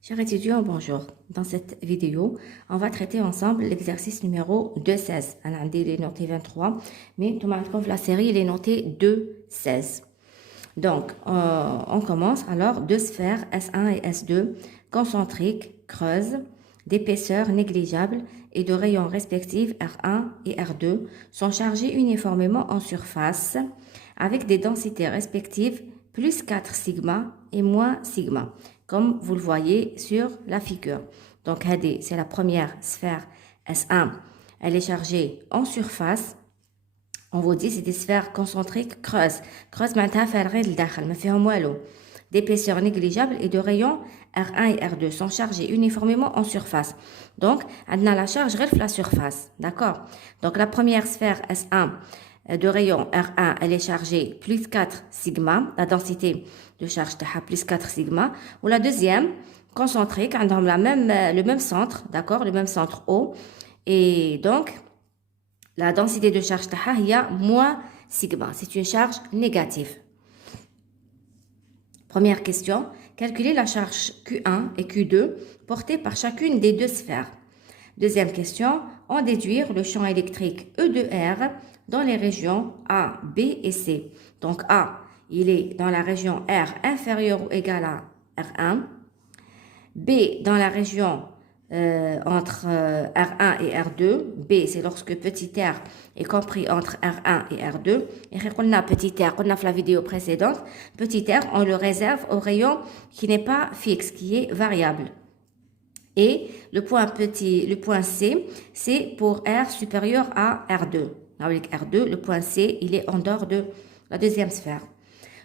Chers étudiants, bonjour. Dans cette vidéo, on va traiter ensemble l'exercice numéro 2.16. Il est noté 23, mais tout la série, il est noté 2.16. Donc, on commence alors. Deux sphères S1 et S2, concentriques, creuses, d'épaisseur négligeable et de rayons respectifs R1 et R2, sont chargées uniformément en surface avec des densités respectives plus 4 sigma et moins sigma, comme vous le voyez sur la figure. Donc, c'est la première sphère S1. Elle est chargée en surface. On vous dit c'est des sphères concentriques creuses. Creuse معناتها فارغين لداخل ما فيهم والو. D'épaisseur négligeable et de rayons R1 et R2 sont chargés uniformément en surface. Donc, on a la charge sur la surface. D'accord? Donc, la première sphère S1 de rayon R1, elle est chargée plus 4 sigma, la densité de charge de plus 4 sigma. Ou la deuxième, concentrique, on a le même centre, d'accord? Le même centre O. Et donc, la densité de charge il y a moins sigma. C'est une charge négative. Première question. Calculer la charge Q1 et Q2 portées par chacune des deux sphères. Deuxième question. En déduire le champ électrique E de R dans les régions A, B et C. Donc A, il est dans la région R inférieure ou égale à R1. B, dans la région entre R1 et R2. B, c'est lorsque petit r est compris entre R1 et R2. Et on a petit r, on a fait la vidéo précédente. Petit r, on le réserve au rayon qui n'est pas fixe, qui est variable. Et le point C, c'est pour R supérieur à R2. Avec R2, le point C, il est en dehors de la deuxième sphère.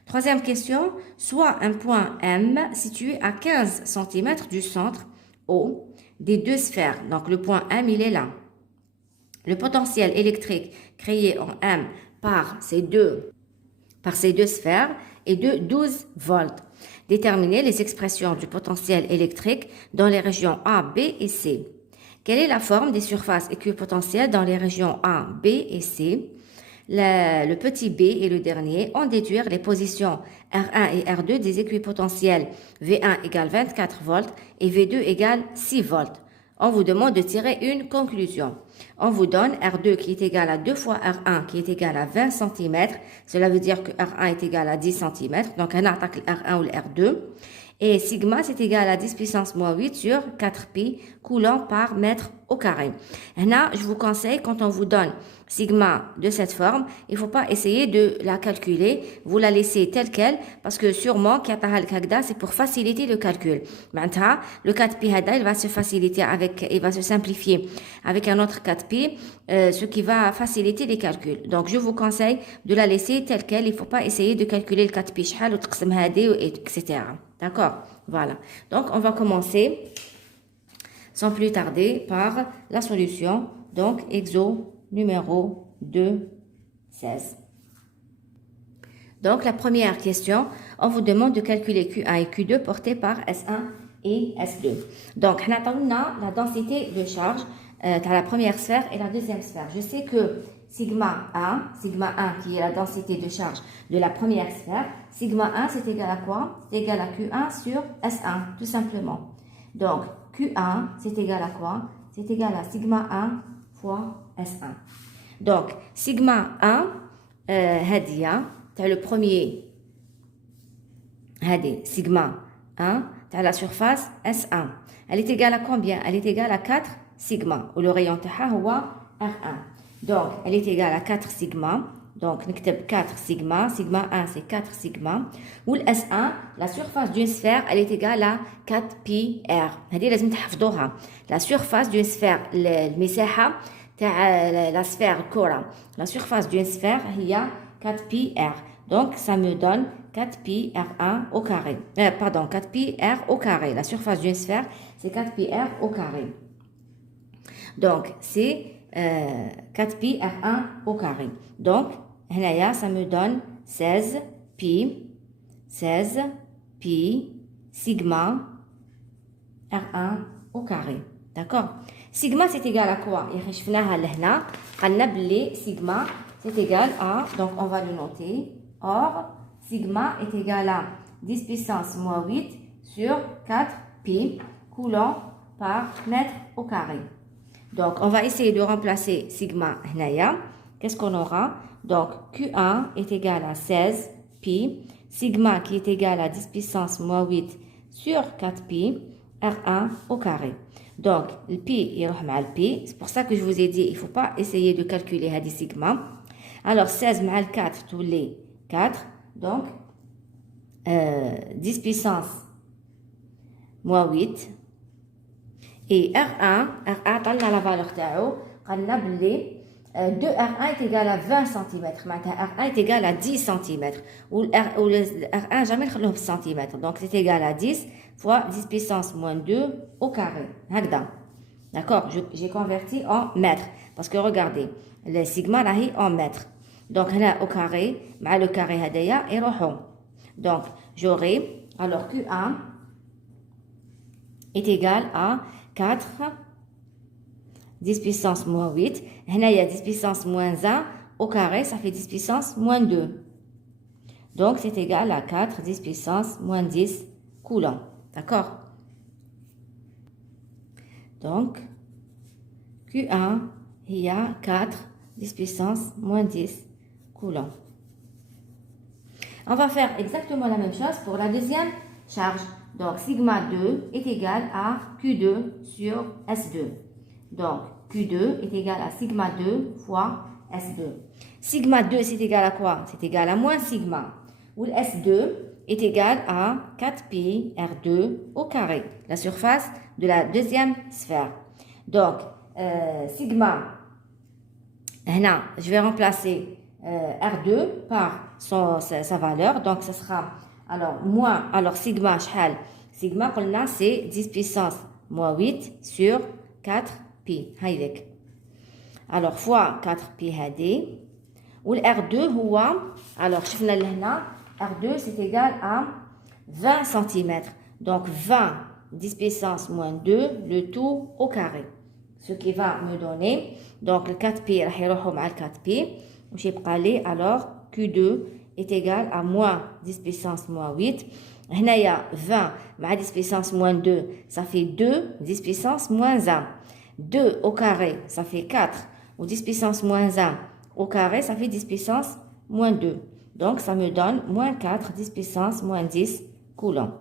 Troisième question, soit un point M situé à 15 cm du centre O des deux sphères. Donc, le point M, il est là. Le potentiel électrique créé en M par ces deux sphères est de 12 volts. Déterminer les expressions du potentiel électrique dans les régions A, B et C. Quelle est la forme des surfaces équipotentielles dans les régions A, B et C? Le petit b et le dernier, en déduire les positions R1 et R2 des équipotentiels V1 égale 24 volts et V2 égale 6 volts. On vous demande de tirer une conclusion. On vous donne R2 qui est égal à 2 fois R1 qui est égal à 20 cm. Cela veut dire que R1 est égal à 10 cm. Donc, on attaque le R1 ou le R2. Et sigma, c'est égal à 10 puissance moins 8 sur 4 pi coulomb par mètre au carré. Là, je vous conseille, quand on vous donne sigma de cette forme, il ne faut pas essayer de la calculer. Vous la laissez telle qu'elle, parce que sûrement, c'est pour faciliter le calcul. Maintenant, le 4 pi, il va se faciliter il va se simplifier avec un autre 4 pi, ce qui va faciliter les calculs. Donc, je vous conseille de la laisser telle qu'elle. Il ne faut pas essayer de calculer le 4 pi, etc. D'accord? Voilà. Donc, on va commencer sans plus tarder par la solution. Donc, exo numéro 2.16. Donc, la première question, on vous demande de calculer Q1 et Q2 portés par S1 et S2. Donc, on a la densité de charge dans la première sphère et la deuxième sphère. Je sais que sigma 1 qui est la densité de charge de la première sphère, sigma 1 c'est égal à quoi? C'est égal à Q1 sur S1, tout simplement. Donc, Q1 c'est égal à quoi? C'est égal à sigma 1 fois S1. Donc, sigma 1, tu as le premier, sigma 1, tu as la surface S1. Elle est égale à combien? Elle est égale à 4 sigma, ou le rayon R1. Donc, elle est égale à 4 sigma. Donc, nous avons 4 sigma. Sigma 1, c'est 4 sigma. Ou le S1, la surface d'une sphère, elle est égale à 4 pi R. La surface d'une sphère, la sphère Cora. La surface d'une sphère, il y a 4 pi R. Donc, ça me donne 4 pi R1 au carré. 4 pi R au carré. La surface d'une sphère, c'est 4 pi R au carré. Donc, c'est 4 pi R1 au carré. Donc, ça me donne 16 pi sigma R1 au carré. D'accord? Sigma, c'est égal à quoi? Sigma, c'est égal à, donc on va le noter. Or, sigma est égal à 10 puissance moins 8 sur 4 pi coulomb par mètre au carré. Donc, on va essayer de remplacer sigma hnaya. Qu'est-ce qu'on aura? Donc, Q1 est égal à 16 pi, sigma qui est égal à 10 puissance moins 8 sur 4 pi, R1 au carré. Donc, le pi, il va le pi. C'est pour ça que je vous ai dit, il ne faut pas essayer de calculer hadi sigma. Alors, 16 mal 4, tous les 4. Donc, 10 puissance moins 8. Et R1, on a la valeur تاعو قالنا بلي 2R1 est égal à 20 cm. معناتها R1 est égal à 10 cm. Ou R1 jamais نخلوه بالسنتيمتر. Donc c'est égal à 10 fois 10 puissance moins 2 au carré. هكذا. D'accord, j'ai converti en mètres. Parce que regardez, le sigma راهي en mètres. Donc هنا au carré, مع le carré هدايا يروحوا. Donc j'aurai, alors Q1 est égal à 4, 10 puissance moins 8. Là, il y a 10 puissance moins 1. Au carré, ça fait 10 puissance moins 2. Donc, c'est égal à 4, 10 puissance moins 10 coulombs. D'accord? Donc, Q1, il y a 4, 10 puissance moins 10 coulombs. On va faire exactement la même chose pour la deuxième charge. Donc, sigma 2 est égal à Q2 sur S2. Donc, Q2 est égal à sigma 2 fois S2. Sigma 2, c'est égal à quoi? C'est égal à moins sigma. Où S2 est égal à 4pi R2 au carré, la surface de la deuxième sphère. Donc, sigma, là, je vais remplacer R2 par sa valeur. Donc, ce sera... Alors sigma, sigma, c'est 10 puissance moins 8 sur 4 pi. Alors, fois 4 pi hadi. Ou le R2, alors, R2, c'est égal à 20 cm. Donc, 20, 10 puissance moins 2, le tout au carré. Ce qui va me donner, donc, le 4 pi, le 4 pi. Alors, Q2 est égal à moins 10 puissance moins 8. Là, il y a 20 moins 10 puissance moins 2, ça fait 2, 10 puissance moins 1. 2 au carré, ça fait 4. Ou 10 puissance moins 1 au carré, ça fait 10 puissance moins 2. Donc, ça me donne moins 4, 10 puissance moins 10 coulombs.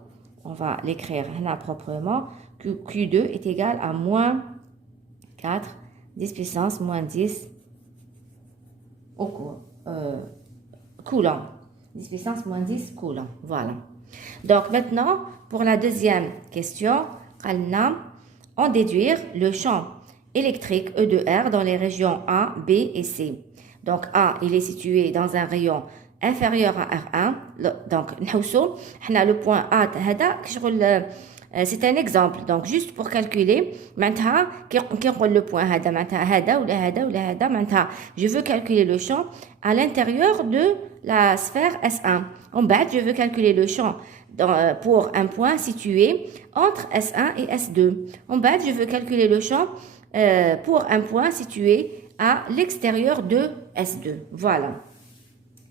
On va l'écrire là proprement. Q2 est égal à moins 4, 10 puissance moins 10 au coulomb. 10 puissance moins 10 coulombs. Voilà. Donc maintenant, pour la deuxième question, on déduire le champ électrique E de R dans les régions A, B et C. Donc A, il est situé dans un rayon inférieur à R1. Donc, le point A, c'est un exemple. Donc, juste pour calculer, maintenant, le point je veux calculer le champ à l'intérieur de la sphère S1. En bas, je veux calculer le champ pour un point situé entre S1 et S2. En bas, je veux calculer le champ pour un point situé à l'extérieur de S2. Voilà.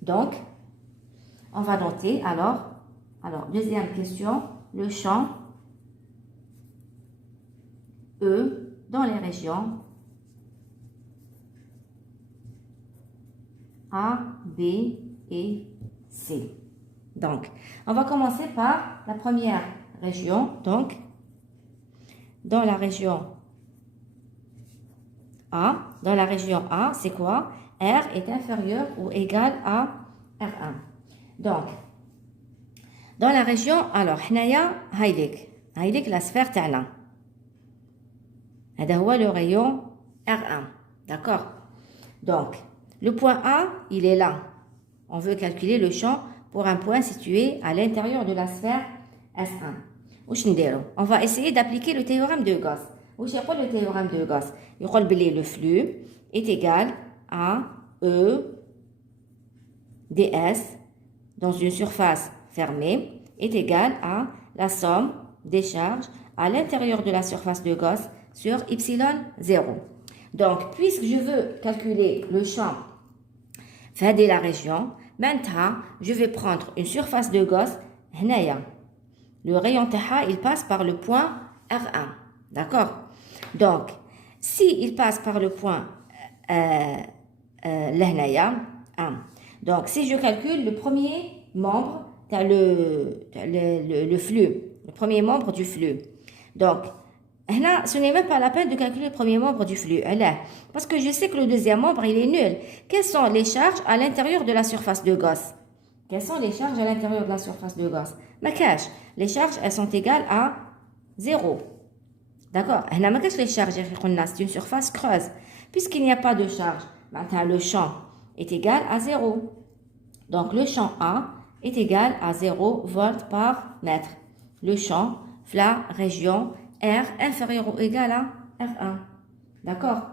Donc, on va noter alors, deuxième question, le champ E dans les régions A, B et C. Donc, on va commencer par la première région. Donc, dans la région A, c'est quoi? R est inférieur ou égal à R1. Donc, dans la région, alors, حنايا هايديك la sphère تاعنا. هذا هو le rayon R1. D'accord? Donc, le point A, il est là. On veut calculer le champ pour un point situé à l'intérieur de la sphère S1. On va essayer d'appliquer le théorème de Gauss. Le théorème de Gauss, il dit que le flux est égal à E ds dans une surface fermée est égal à la somme des charges à l'intérieur de la surface de Gauss sur y0. Donc, puisque je veux calculer le champ de la région, maintenant, je vais prendre une surface de Gauss, هنايا. le rayon تاعها il passe par le point R1. D'accord? Donc, si il passe par le point لهنايا 1. Donc, si je calcule le premier membre, le flux, le premier membre du flux. Donc, là, ce n'est même pas la peine de calculer le premier membre du flux. Parce que je sais que le deuxième membre, il est nul. Quelles sont les charges à l'intérieur de la surface de Gauss? Quelles sont les charges à l'intérieur de la surface de Gauss? Ma cache, les charges, elles sont égales à 0. D'accord? Les charges, c'est une surface creuse. Puisqu'il n'y a pas de charge, maintenant le champ est égal à 0. Donc le champ A est égal à 0 volts par mètre. Le champ, la région R inférieur ou égal à R1. D'accord?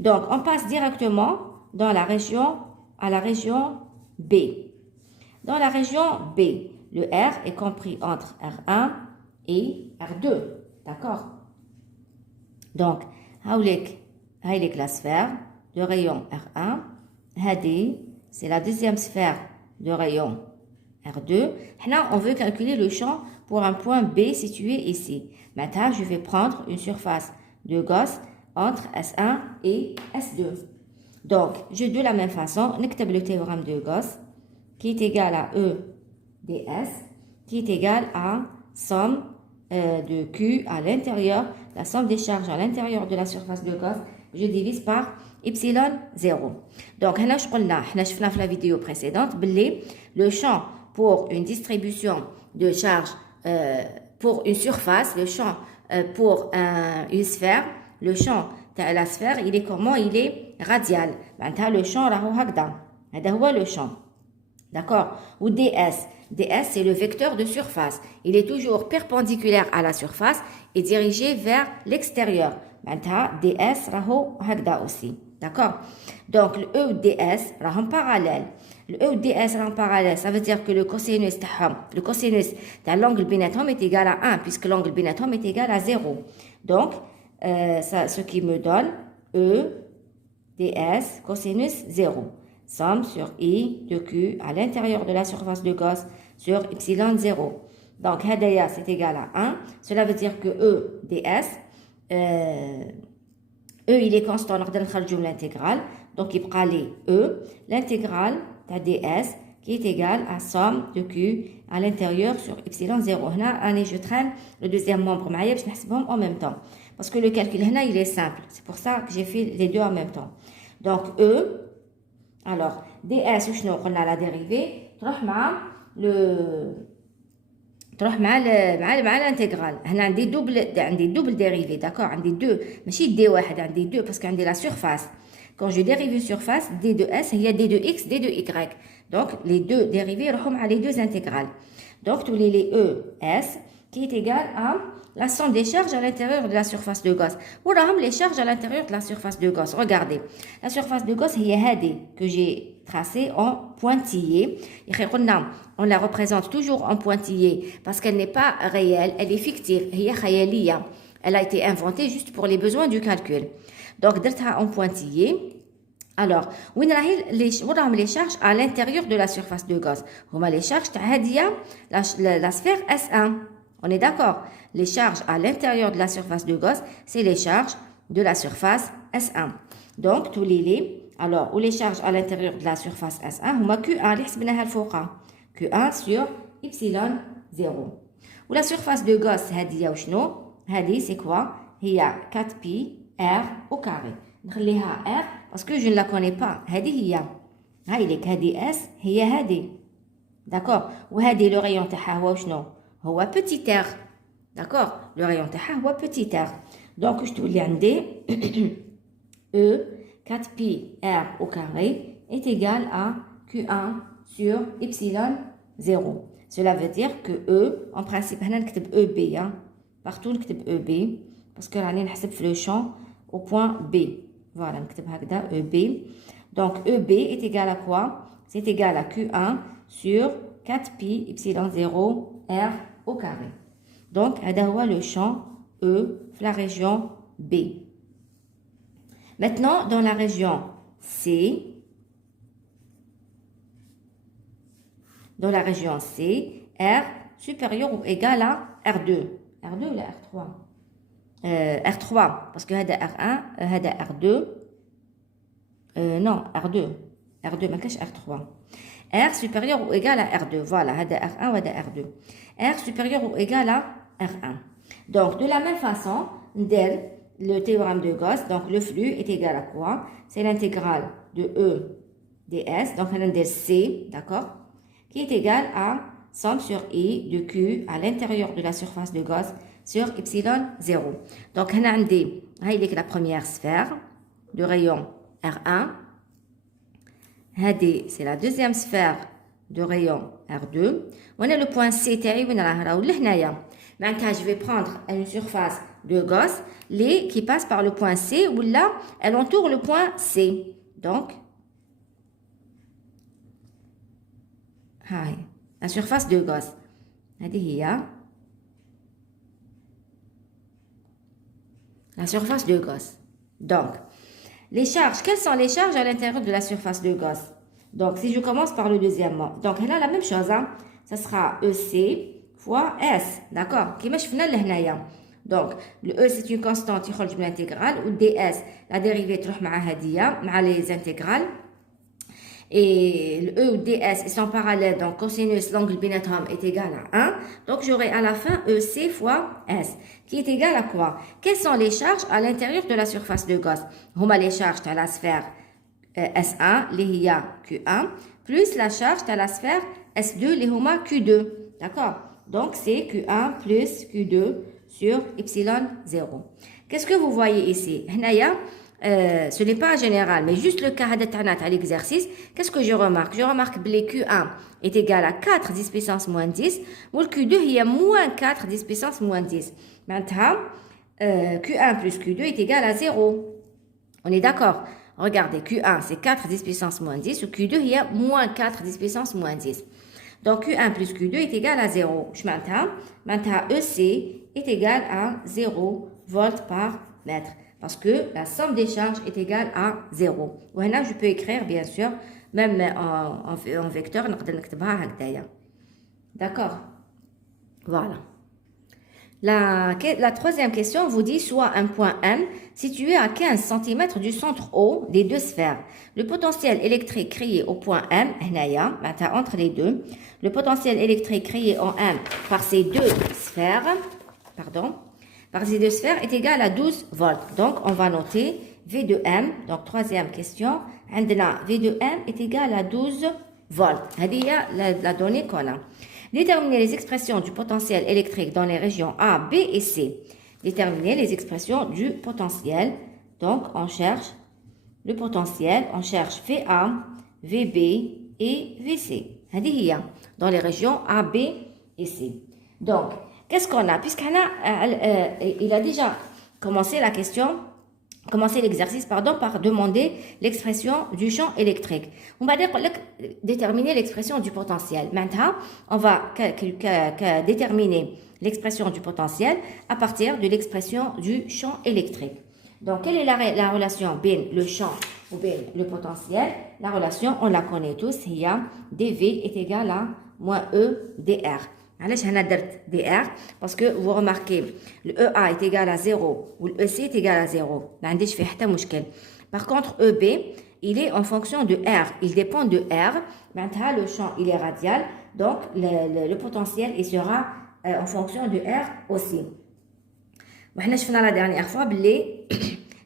Donc on passe directement dans la région, à la région B. Dans la région B, le R est compris entre R1 et R2. D'accord? Donc, هاوليك la sphère de rayon R1. هذه, c'est la deuxième sphère de rayon R2. Là, on veut calculer le champ pour un point B situé ici. Maintenant, je vais prendre une surface de Gauss entre S1 et S2. Donc, de la même façon, نكتب le théorème de Gauss qui est égal à E ds qui est égal à somme de Q à l'intérieur, la somme des charges à l'intérieur de la surface de Gauss, je divise par epsilon 0. Donc, on a vu dans la vidéo précédente, le champ pour une distribution de charges pour une surface, le champ pour une sphère, le champ de la sphère, il est comment? Il est radial. Maintenant, le champ, c'est le champ. D'accord? Ou ds. ds, c'est le vecteur de surface. Il est toujours perpendiculaire à la surface et dirigé vers l'extérieur. Maintenant, ds, c'est aussi. D'accord? Donc, le E ou ds, sont parallèles. Le E ou ds sont parallèles. Ça veut dire que le cosinus de l'angle binatom est égal à 1, puisque l'angle binatom est égal à 0. Donc, ce qui me donne E, ds, cosinus 0. Somme sur I de Q à l'intérieur de la surface de Gauss sur epsilon 0. Donc, Hadaya, c'est égal à 1. Cela veut dire que E, ds, E, il est constant, on va l'intégrale. Donc, il prend les E, l'intégrale de ds qui est égale à somme de Q à l'intérieur sur epsilon 0. Là, je traîne le deuxième membre en même temps. Parce que le calcul, il est simple. C'est pour ça que j'ai fait les deux en même temps. Donc, E, alors, ds, on a la dérivée, مع l'intégrale. هنا عندي double dérivée, d'accord? عندي deux, ماشي d واحد, عندي deux parce qu'عندي la surface. Quand je dérive une surface, d de s, il y a d de x, d de y. Donc, les deux dérivés يروحوا مع les deux intégrales. Donc, tous les E, S, qui est égal à la somme des charges à l'intérieur de la surface de Gauss. Ou les charges à l'intérieur de la surface de Gauss. Regardez, la surface de Gauss, il y a que j'ai tracée en pointillé. On la représente toujours en pointillé parce qu'elle n'est pas réelle, elle est fictive. Elle a été inventée juste pour les besoins du calcul. Donc, en pointillé. Alors, où sont les charges à l'intérieur de la surface de Gauss? Les charges, la sphère S1. On est d'accord? Les charges à l'intérieur de la surface de Gauss, c'est les charges de la surface S1. Donc, tous les alors, où les charges à l'intérieur de la surface S1, Q1 sur epsilon 0. Où la surface de Gauss, c'est quoi? Il y a 4pi R au carré. نخليها R parce que je ne la connais pas. هذه هي S هي هذه. D'accord? وهذه le rayon تاعها هو شنو؟ هو petit r. D'accord? Le rayon تاعها هو petit r. Donc je تولي عندي E 4pi R au carré est égal à Q1 sur epsilon 0. Cela veut dire que E, en principe, هنا نكتب EB. Partout نكتب EB parce que راني نحسب في le champ au point B. Voilà, نكتب هكذا EB. Donc EB est égal à quoi? C'est égal à Q1 sur 4pi epsilon 0 R au carré. Donc, هذا هو le champ E في la région B. Maintenant, dans la région C, R supérieur ou égal à R2. R2 ou R3 R3, parce que هذا R1, هذا R2. Non, R2. R2, ما كاش R3. R supérieur ou égal à R2. Voilà, هذا R1 ou هذا R2. R supérieur ou égal à R1. Donc, de la même façon, le théorème de Gauss, donc le flux est égal à quoi? C'est l'intégrale de E ds, donc on a C, d'accord, qui est égal à somme sur I de Q à l'intérieur de la surface de Gauss sur epsilon 0. Donc, on a la première sphère de rayon R1. C'est la deuxième sphère de rayon R2. On a le point C, maintenant, je vais prendre une surface de Gauss qui passe par le point C, où là, elle entoure le point C. Donc, la surface de Gauss. La surface de Gauss. Donc, les charges, quelles sont les charges à l'intérieur de la surface de Gauss? Donc, si je commence par le deuxième mot, donc là, la même chose, hein, ça sera EC fois S, d'accord? Qui marche finalement. Donc, le E, c'est une constante, il خرج من l'intégrale, ou DS, la dérivée تروح مع هدية, مع les intégrales. Et le E ou DS, ils sont parallèles, donc cosinus, l'angle بيناتهم est égal à 1. Donc, j'aurai à la fin EC fois S, qui est égal à quoi? Quelles sont les charges à l'intérieur de la surface de Gauss? هما les charges de la sphère S1, اللي هي Q1, plus la charge de la sphère S2, اللي هما Q2. D'accord? Donc, c'est Q1 plus Q2 sur epsilon 0. Qu'est-ce que vous voyez ici? Ce n'est pas général, mais juste le cas à l'exercice. Qu'est-ce que je remarque? Je remarque que le Q1 est égal à 4 10 puissance moins 10, ou le Q2 il y a moins 4 10 puissance moins 10. Maintenant, Q1 plus Q2 est égal à 0. On est d'accord? Regardez, Q1 c'est 4 10 puissance moins 10, ou Q2 il y a moins 4 10 puissance moins 10. Donc, Q1 plus Q2 est égal à 0. Maintenant, EC est égal à 0 volts par mètre. Parce que la somme des charges est égale à 0. Ou là, je peux écrire, bien sûr, même en vecteur, d'accord? Voilà. La troisième question vous dit soit un point M situé à 15 cm du centre O des deux sphères. Le potentiel électrique créé au point M, entre les deux, le potentiel électrique créé en M par ces deux sphères, est égal à 12 volts. Donc, on va noter V de M. Donc, troisième question. V de M est égal à 12 volts. C'est la donnée qu'on a. Déterminer les expressions du potentiel électrique dans les régions A, B et C. Déterminer les expressions du potentiel. Donc, on cherche le potentiel. On cherche VA, VB et VC. Dans les régions A, B et C. Donc, qu'est-ce qu'on a? Puisqu'il a déjà commencé l'exercice, par demander l'expression du champ électrique. On va déterminer l'expression du potentiel. Maintenant, on va déterminer l'expression du potentiel à partir de l'expression du champ électrique. Donc, quelle est la relation bien le champ ou bien le potentiel? La relation, on la connaît tous, il y a dV est égal à moins E dR. علاش هنا درت dr parce que vous remarquez le EA est égal à 0 ou le EC est égal à 0 ما عنديش فيه حتى مشكل. Par contre EB il est en fonction de R, il dépend de R. Maintenant le champ il est radial, donc le potentiel il sera en fonction de R aussi. وحنا شفنا la dernière fois بلي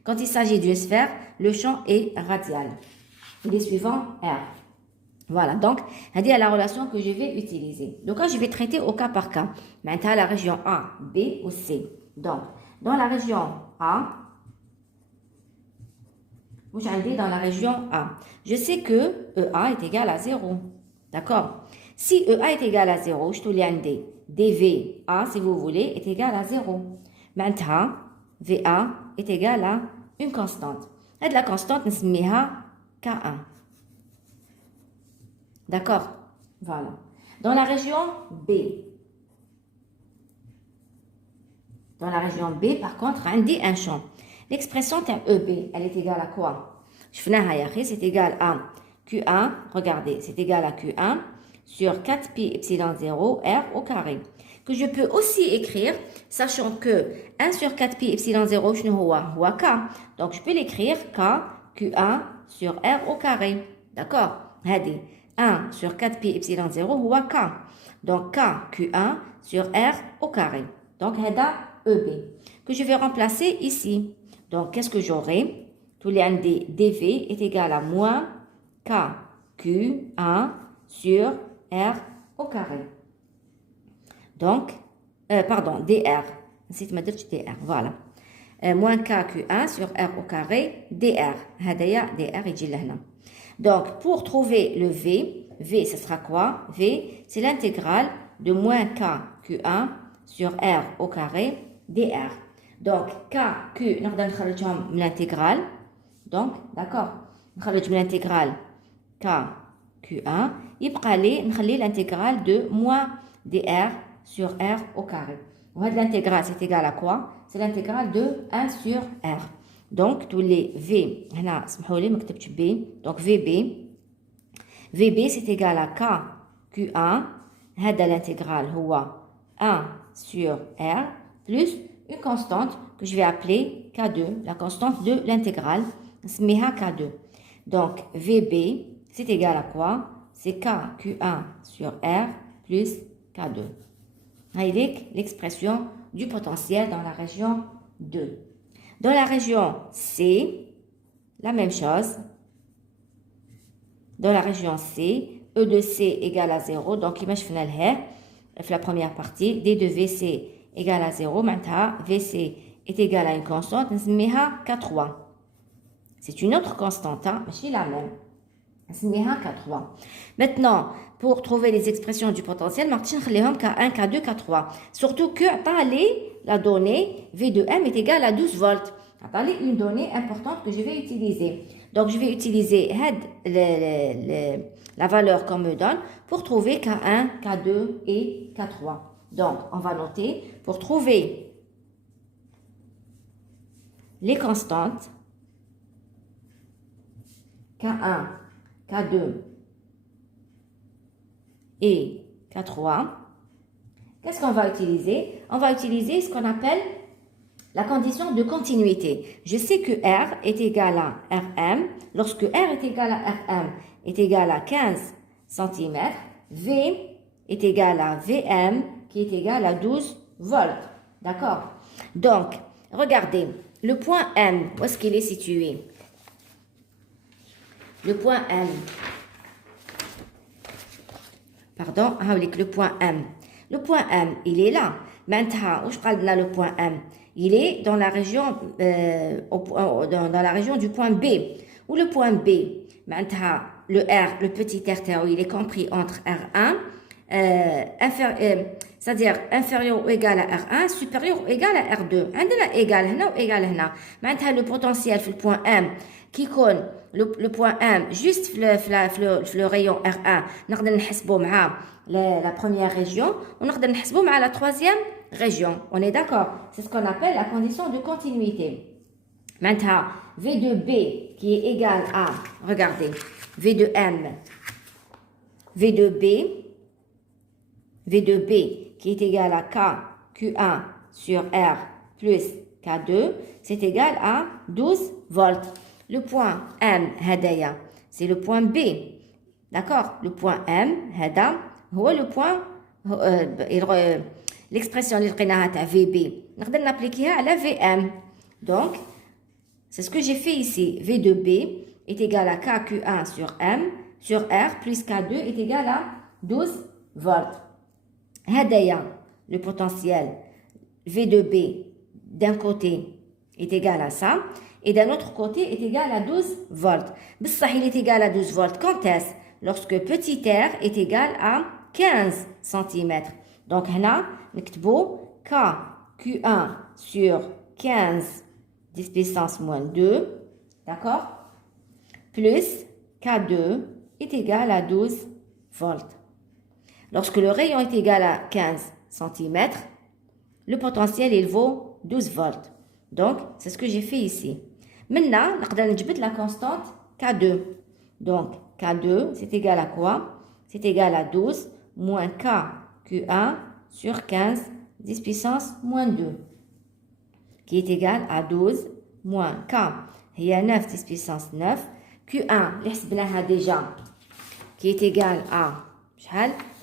quand il s'agit d'une sphère le champ est radial, il est suivant R. Voilà, donc, c'est la relation que je vais utiliser. Donc, là, je vais traiter au cas par cas. Maintenant, la région A, B ou C. Donc, dans la région A, dans la région A, je sais que EA est égal à 0. D'accord? Si EA est égal à 0, je te l'ai dVA, si vous voulez, est égal à 0. Maintenant, VA est égal à une constante. Et la constante, nous sommes K1. D'accord? Voilà. Dans la région B. Dans la région B, par contre, on dit un champ. L'expression EB, elle est égale à quoi? C'est égal à Q1. Regardez, c'est égal à Q1 sur 4 pi epsilon 0 R au carré. Que je peux aussi écrire, sachant que 1 sur 4 pi epsilon 0, je vois K. Donc, je peux l'écrire K, Q1 sur R au carré. D'accord? 1 sur 4 pi epsilon 0, هو K. Donc, K, Q1 sur R au carré. Donc, هذا EB. Que je vais remplacer ici. Donc, qu'est-ce que j'aurai? Tous les dV est égal à moins K, Q1 sur R au carré. Donc, pardon, dr. نسيت ما درتش dr. Voilà. Moins k q1 sur r au carré dr. هذايا dr يجي لهنا. Donc, pour trouver le v, ce sera quoi? V, c'est l'intégrale de moins k q1 sur r au carré dr. Donc, k, q, نقدر نخرجهم من l'intégrale. Donc, d'accord. نخرج من l'intégrale k q1. يبقى لي نخلي l'intégrale de moins dr sur R au carré. L'intégrale, c'est égal à quoi? C'est l'intégrale de 1 sur R. Donc, tous les V, donc VB, c'est égal à K, Q1, l'intégrale, 1 sur R, plus une constante que je vais appeler K2, la constante de l'intégrale, K2. Donc, VB, c'est égal à quoi? C'est K, Q1 sur R, plus K2. Avec l'expression du potentiel dans la région 2. Dans la région C, la même chose. Dans la région C, E de C égale à 0. Donc, imaginez la première partie. D de VC égale à 0. Maintenant, VC est égal à une constante. K3. C'est une autre constante, mais c'est la même. K3. Maintenant, pour trouver les expressions du potentiel, Martin K1, K2, K3. Surtout que la donnée V de M est égale à 12 volts. Une donnée importante que je vais utiliser. Donc, je vais utiliser la valeur qu'on me donne pour trouver K1, K2 et K3. Donc, on va noter pour trouver les constantes K1, K2 et K3. Qu'est-ce qu'on va utiliser? On va utiliser ce qu'on appelle la condition de continuité. Je sais que R est égal à Rm. Lorsque R est égal à Rm est égal à 15 cm, V est égal à Vm qui est égal à 12 volts. D'accord? Donc, regardez, le point M, où est-ce qu'il est situé? Le point M. Pardon, le point M. Le point M, il est là. Maintenant, où je parle de là, le point M? Il est dans la région, dans la région du point B. Ou le point B? Maintenant, le R, le petit r théorique, il est compris entre R1, c'est-à-dire inférieur ou égal à R1, supérieur ou égal à R2. عندنا égal هنا ou égal هنا. Maintenant, le potentiel في le point M qui connaît le point M juste le rayon R1 نقدر نحسبه مع la première région ونقدر نحسبه مع la troisième région. On est d'accord? C'est ce qu'on appelle la condition de continuité. Maintenant, V de B qui est égal à, regardez, V de M, V de B qui est égal à K, Q1 sur R plus K2, c'est égal à 12 volts. Le point M, هدايا, c'est le point B. D'accord? Le point M, هذا, هو le point, l'expression اللي لقيناها تاع VB, نقدر نابليكيها على VM. Donc, c'est ce que j'ai fait ici. V de B est égal à KQ1 sur M, sur R, plus K2 est égal à 12 volts. هدايا, le potentiel V de B d'un côté est égal à ça, et d'un autre côté est égal à 12 volts. بصح il est égal à 12 volts. Quand est-ce? Lorsque petit r est égal à 15 cm. Donc, هنا نكتبو K Q1 sur 15 10 puissance moins 2, d'accord? Plus K2 est égal à 12 volts. Lorsque le rayon est égal à 15 cm, le potentiel il vaut 12 volts. Donc, c'est ce que j'ai fait ici. Maintenant, on va la constante K2. Donc, K2, c'est égal à quoi? c'est égal à 12 moins K Q1 sur 15 10 puissance moins 2 qui est égal à 12 moins K il y a 9 10 puissance 9 Q1 اللي حسبناها déjà qui est égal à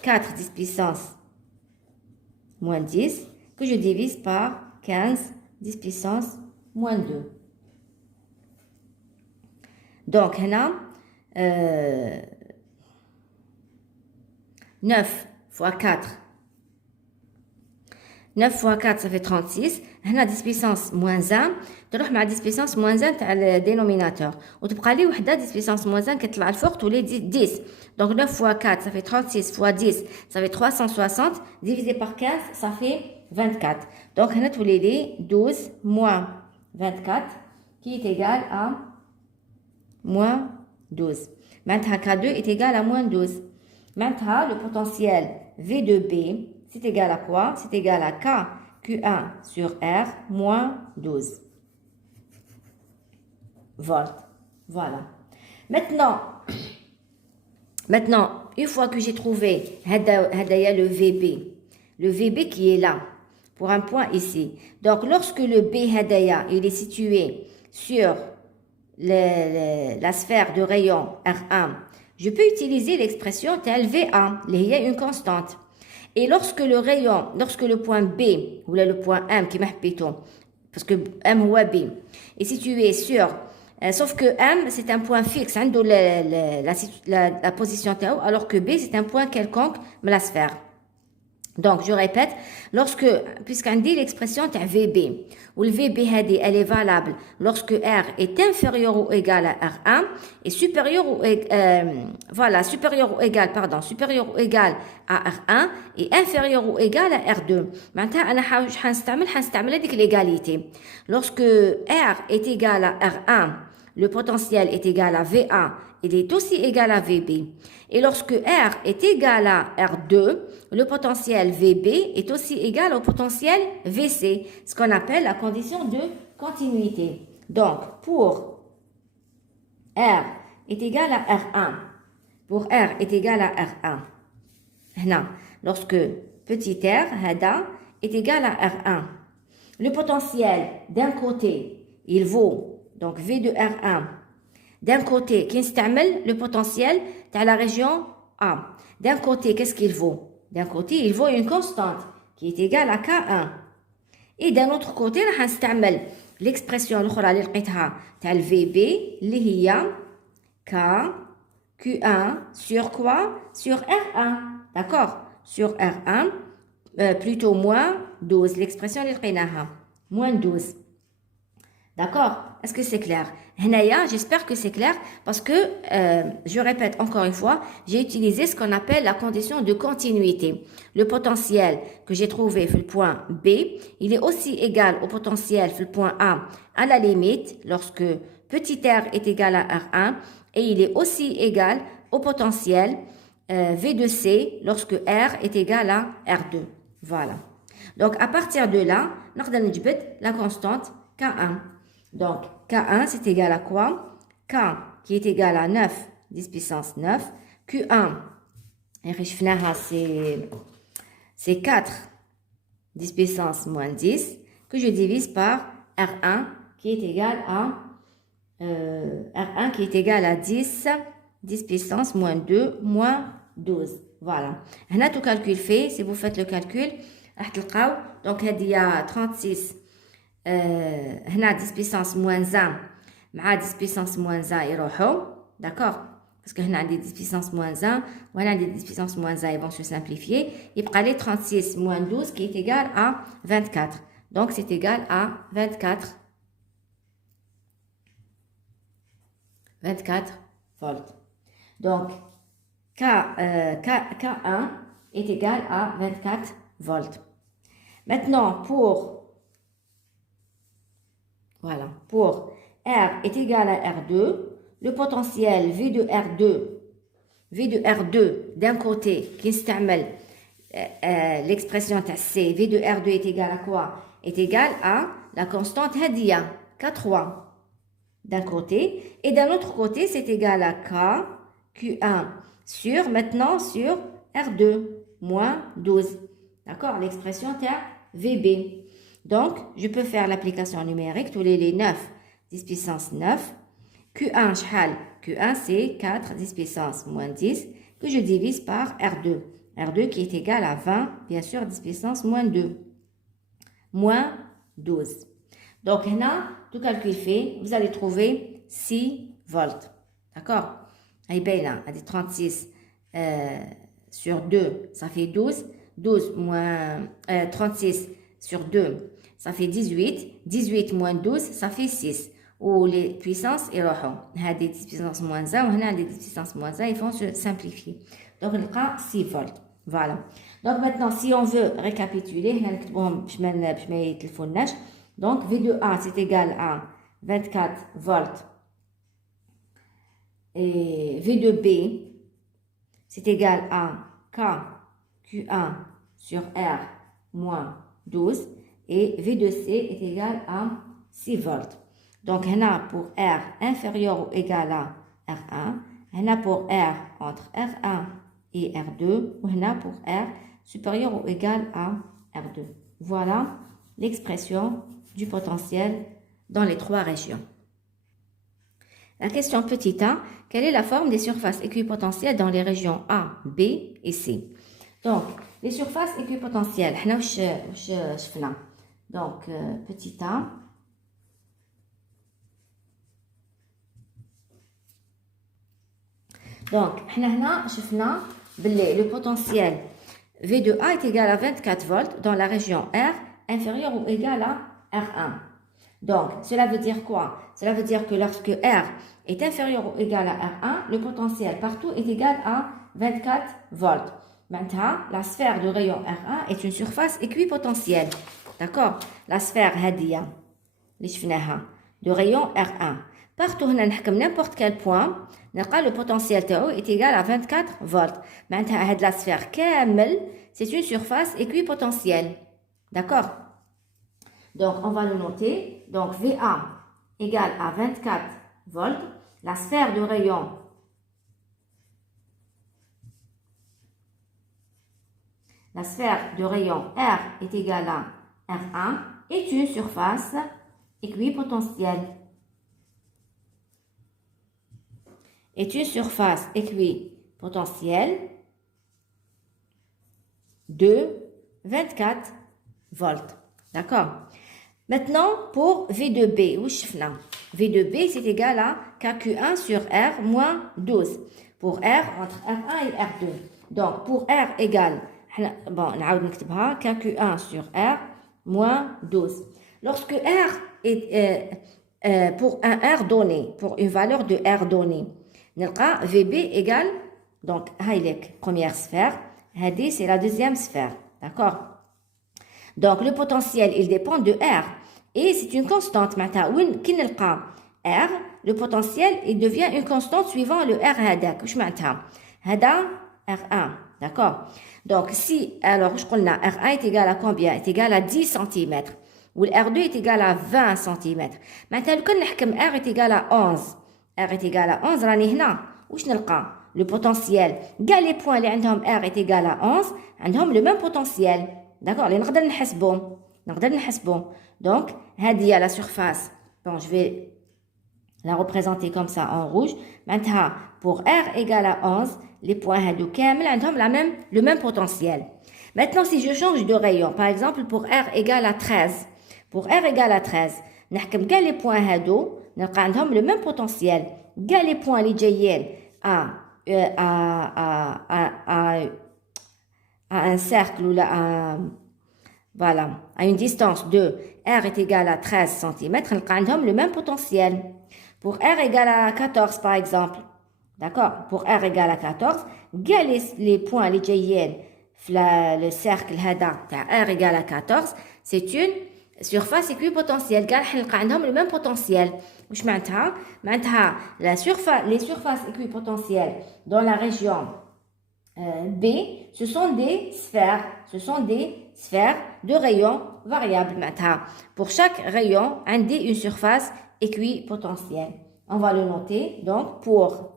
4 10 puissance moins 10 que je divise par 15 10 puissance moins 2. Donc, هنا 9 fois 4. 9 fois 4, ça fait 36. هنا 10 puissance moins 1. تروح مع 10 puissance moins 1 تاع الدينوميناتور. وتبقى لي وحدة 10 puissance moins 1 كتطلع الفوق تولي 10. Donc 9 fois 4, ça fait 36 fois 10, ça fait 360. Divisé par 15, ça fait 24. Donc هنا تولي لي 12 moins 24 qui est égal à moins 12. Maintenant, K2 est égal à moins 12. Maintenant, le potentiel V de B, c'est égal à quoi? C'est égal à K Q1 sur R moins 12 volts. Voilà. Maintenant, une fois que j'ai trouvé le VB qui est là, pour un point ici. Donc, lorsque le B hadaya, il est situé sur la sphère de rayon R1, je peux utiliser l'expression telle VA, il y a une constante. Et lorsque le point B, ou là le point M qui m'appelle, parce que M ou B, est situé sur, sauf que M c'est un point fixe, hein, la position Tao, alors que B c'est un point quelconque de la sphère. Donc, je répète, puisqu'on dit l'expression de VB, où le VB elle est valable lorsque R est inférieur ou égal à R1 et supérieur ou égal à R1 et inférieur ou égal à R2. Maintenant, هنستعمل هذيك l'égalité. Lorsque R est égal à R1, le potentiel est égal à VA, il est aussi égal à VB. Et lorsque R est égal à R2, le potentiel VB est aussi égal au potentiel VC, ce qu'on appelle la condition de continuité. Donc, pour R est égal à R1, pour R est égal à R1, lorsque petit r, هذا, est égal à R1, le potentiel d'un côté, il vaut donc V de R1. D'un côté, qui نستعمل le potentiel dans la région A. D'un côté, qu'est-ce qu'il vaut? D'un côté, il vaut une constante qui est égale à K1. Et d'un autre côté, on va l'expression الأخرى اللي لقيتها تاع VB اللي هي K Q1 sur quoi? Sur R1. D'accord? Sur R1, plutôt moins 12. L'expression اللي لقيناها moins 12. D'accord? Est-ce que c'est clair? Henaya, j'espère que c'est clair parce que, je répète encore une fois, j'ai utilisé ce qu'on appelle la condition de continuité. Le potentiel que j'ai trouvé sur le point B, il est aussi égal au potentiel sur le point A à la limite lorsque petit r est égal à R1 et il est aussi égal au potentiel V de C lorsque R est égal à R2. Voilà. Donc, à partir de là, on va la constante K1. Donc, K1, c'est égal à quoi? K qui est égal à 9, 10 puissance 9. Q1, c'est 4, 10 puissance moins 10, que je divise par R1 qui est égal à R1 qui est égal à 10, 10 puissance moins 2, moins 12. Voilà. Là, tout calcul fait, si vous faites le calcul, donc il y a 36. هنا 10 puissance moins 1 مع 10 puissance moins 1 يروحوا d'accord parce que هنا عندي 10 puissance moins 1 وهنا عندي 10 puissance moins 1 ils vont se simplifier يبقى لي 36 moins 12 qui est égal à 24 donc c'est égal à 24 volts donc K1 est égal à 24 volts maintenant pour R est égal à R2, le potentiel V de R2 d'un côté, qui s'appelle l'expression C, V de R2 est égal à quoi? Est égal à la constante Hadia, K3, d'un côté, et d'un autre côté, c'est égal à K, Q1 maintenant sur R2, moins 12. D'accord? L'expression est VB. Donc, je peux faire l'application numérique, tous les 9, 10 puissance 9. Q1, شحال? Q1, c'est 4, 10 puissance moins 10, que je divise par R2. R2 qui est égal à 20, bien sûr, 10 puissance moins 2, moins 12. Donc, là, tout calcul fait, vous allez trouver 6 volts. D'accord? là, 36 sur 2, ça fait 12. 12 moins 36 sur 2, ça fait 18. 18 moins 12, ça fait 6. Ou les puissances يروحوا. هذه 10 puissance moins 1 وهنا les 10 puissance moins 1, ils vont se simplifier. Donc, on a 6 volts. Voilà. Donc, maintenant, si on veut récapituler, donc, V2A, c'est égal à 24 volts. Et V2B, c'est égal à Q1 sur R moins 12. Et V2C est égal à 6 volts. Donc, on a pour R inférieur ou égal à R1, on a pour R entre R1 et R2, ou on a pour R supérieur ou égal à R2. Voilà l'expression du potentiel dans les trois régions. La question petit a, quelle est la forme des surfaces équipotentielles dans les régions A, B et C? Donc, les surfaces équipotentielles, donc, petit a, donc, le potentiel V2A est égal à 24 volts dans la région R inférieure ou égale à R1. Donc, cela veut dire quoi? Cela veut dire que lorsque R est inférieur ou égal à R1, le potentiel partout est égal à 24 volts. Maintenant, la sphère de rayon R1 est une surface équipotentielle. D'accord? La sphère هادية اللي شفناها de rayon R1. Partout, on a n'importe quel point, le potentiel théo est égal à 24 volts. Maintenant, la sphère كامل, c'est une surface équipotentielle. D'accord? Donc, on va le noter. Donc, VA égale à 24 volts. La sphère de rayon R est égale à R1 est une surface équipotentielle. Est une surface équipotentielle de 24 volts. D'accord? Maintenant, pour V2B, V2B, c'est égal à KQ1 sur R moins 12. Pour R, entre R1 et R2. Donc, pour R égale, bon, KQ1 sur R moins 12. Lorsque R est, pour un R donné, pour une valeur de R donnée, VB égale, donc, première sphère, c'est la deuxième sphère. D'accord? Donc, le potentiel, il dépend de R. Et c'est une constante. R, le potentiel, il devient une constante suivant le R hadak. R1. D'accord? Donc, si, alors, R1 est égal à combien? Est égal à 10 cm. Ou le R2 est égal à 20 cm. Maintenant, R est égal à 11. R est égal à 11. Le potentiel. Les points R est égal à 11. Le même potentiel. D'accord? Donc, la surface. Bon, je vais la représenter comme ça en rouge. Maintenant, pour R égale à 11, les points le même potentiel. Maintenant, si je change de rayon, par exemple, pour R égale à 13. Pour R égale à 13, les points le même potentiel. Les points à un cercle ou voilà, à une distance de R est égal à 13 cm, le même potentiel. Pour R égale à 14, par exemple, d'accord, pour R égale à 14, les points, le cercle R égale à 14, c'est une surface équipotentielle. Le même potentiel. Les surfaces équipotentielles dans la région B, ce sont des sphères. Ce sont des sphères de rayons variables. Pour chaque rayon, on a une surface équipotentielle. On va le noter. Donc, pour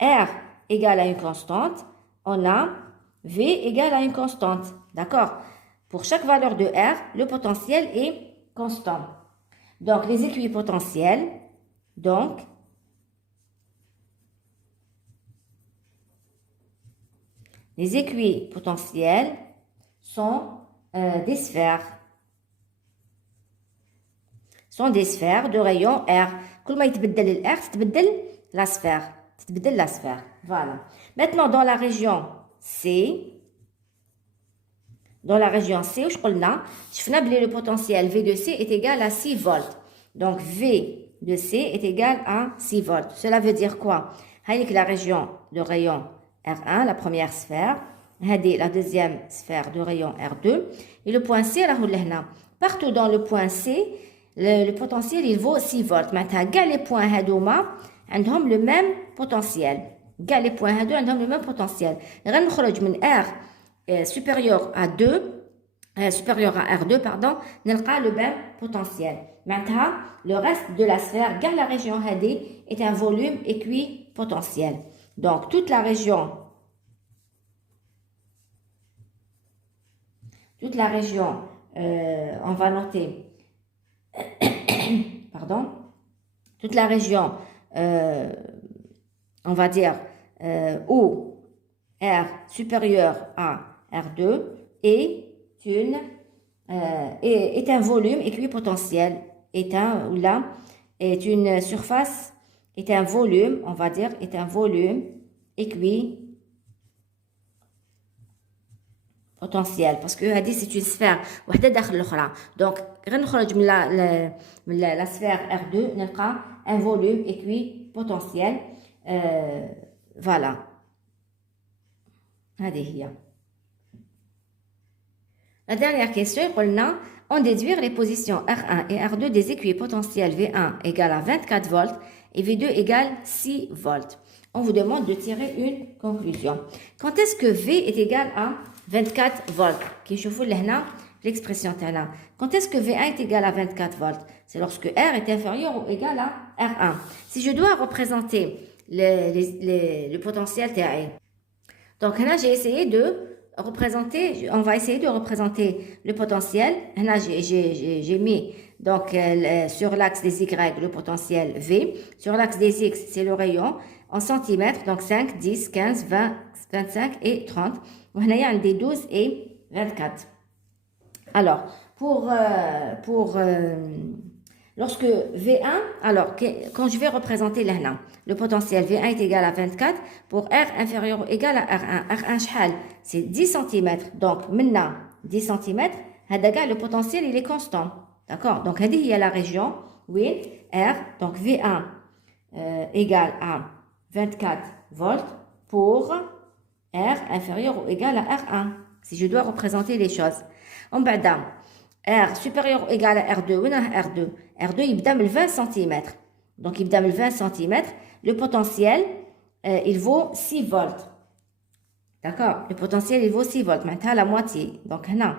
R égale à une constante, on a V égale à une constante. D'accord? Pour chaque valeur de R, le potentiel est constant. Donc, les équipotentiels, donc, les équipotentiels sont des sphères. Sont des sphères de rayon R. كل ما يتبدل ال R, تتبدل la sphère. تتبدل la sphère. Voilà. Maintenant, dans la région C, je قلنا, شفنا بلي le potentiel V de C est égal à 6 volts. Donc, V de C est égal à 6 volts. Cela veut dire quoi? هايك la région de rayon R1, la première sphère. هذه la deuxième sphère de rayon R2. Et le point C, راهو لهنا. Partout dans le point C, le potentiel, il vaut 6 volts. معناتها كاع les points هادوما عندهم le même potentiel. كاع les points هادو عندهم le même potentiel. غير نخرج من R supérieur à 2, supérieur à R2, pardon, نلقى le même potentiel. معناتها le reste de la sphère, كاع la région هذه est un volume équipotentiel. Donc toute la région on va noter pardon, toute la région on va dire où R supérieur à R2 est un volume équipotentiel, est une surface, est un volume, on va dire, est un volume équipotentiel, parce que c'est une sphère وحده داخل الاخرى. Donc غير نخرج من la sphère R2 نلقى un volume équipotentiel. Voilà. هذه هي. La dernière question, on déduire les positions R1 et R2 des équipotentiels V1 égale à 24 volts et V2 égale 6 volts. On vous demande de tirer une conclusion. Quand est-ce que V est égal à 24 volts? L'expression تاعنا. Quand est-ce que V1 est égal à 24 volts? C'est lorsque R est inférieur ou égal à R1. Si je dois représenter le potentiel تاعي. Donc là, j'ai essayé de représenter, on va essayer de représenter le potentiel. Là, j'ai mis donc sur l'axe des Y le potentiel V. Sur l'axe des X, c'est le rayon en centimètres. Donc 5, 10, 15, 20, 25 et 30. On a des 12 et 24. Alors, lorsque V1, alors quand je vais représenter là, le potentiel V1 est égal à 24 pour R inférieur ou égal à R1. R1 شحال, c'est 10 cm. Donc, maintenant, 10 cm, le potentiel il est constant. D'accord? Donc, il y a la région, oui, R, donc V1 égale à 24 volts pour R inférieur ou égal à R1. Si je dois représenter les choses. En bas R supérieur ou égal à R2, oui, R2. R2, il donne 20 cm. Donc, il donne 20 cm. Le potentiel, il vaut 6 volts. D'accord? Le potentiel, il vaut 6 volts. Maintenant, la moitié. Donc, là.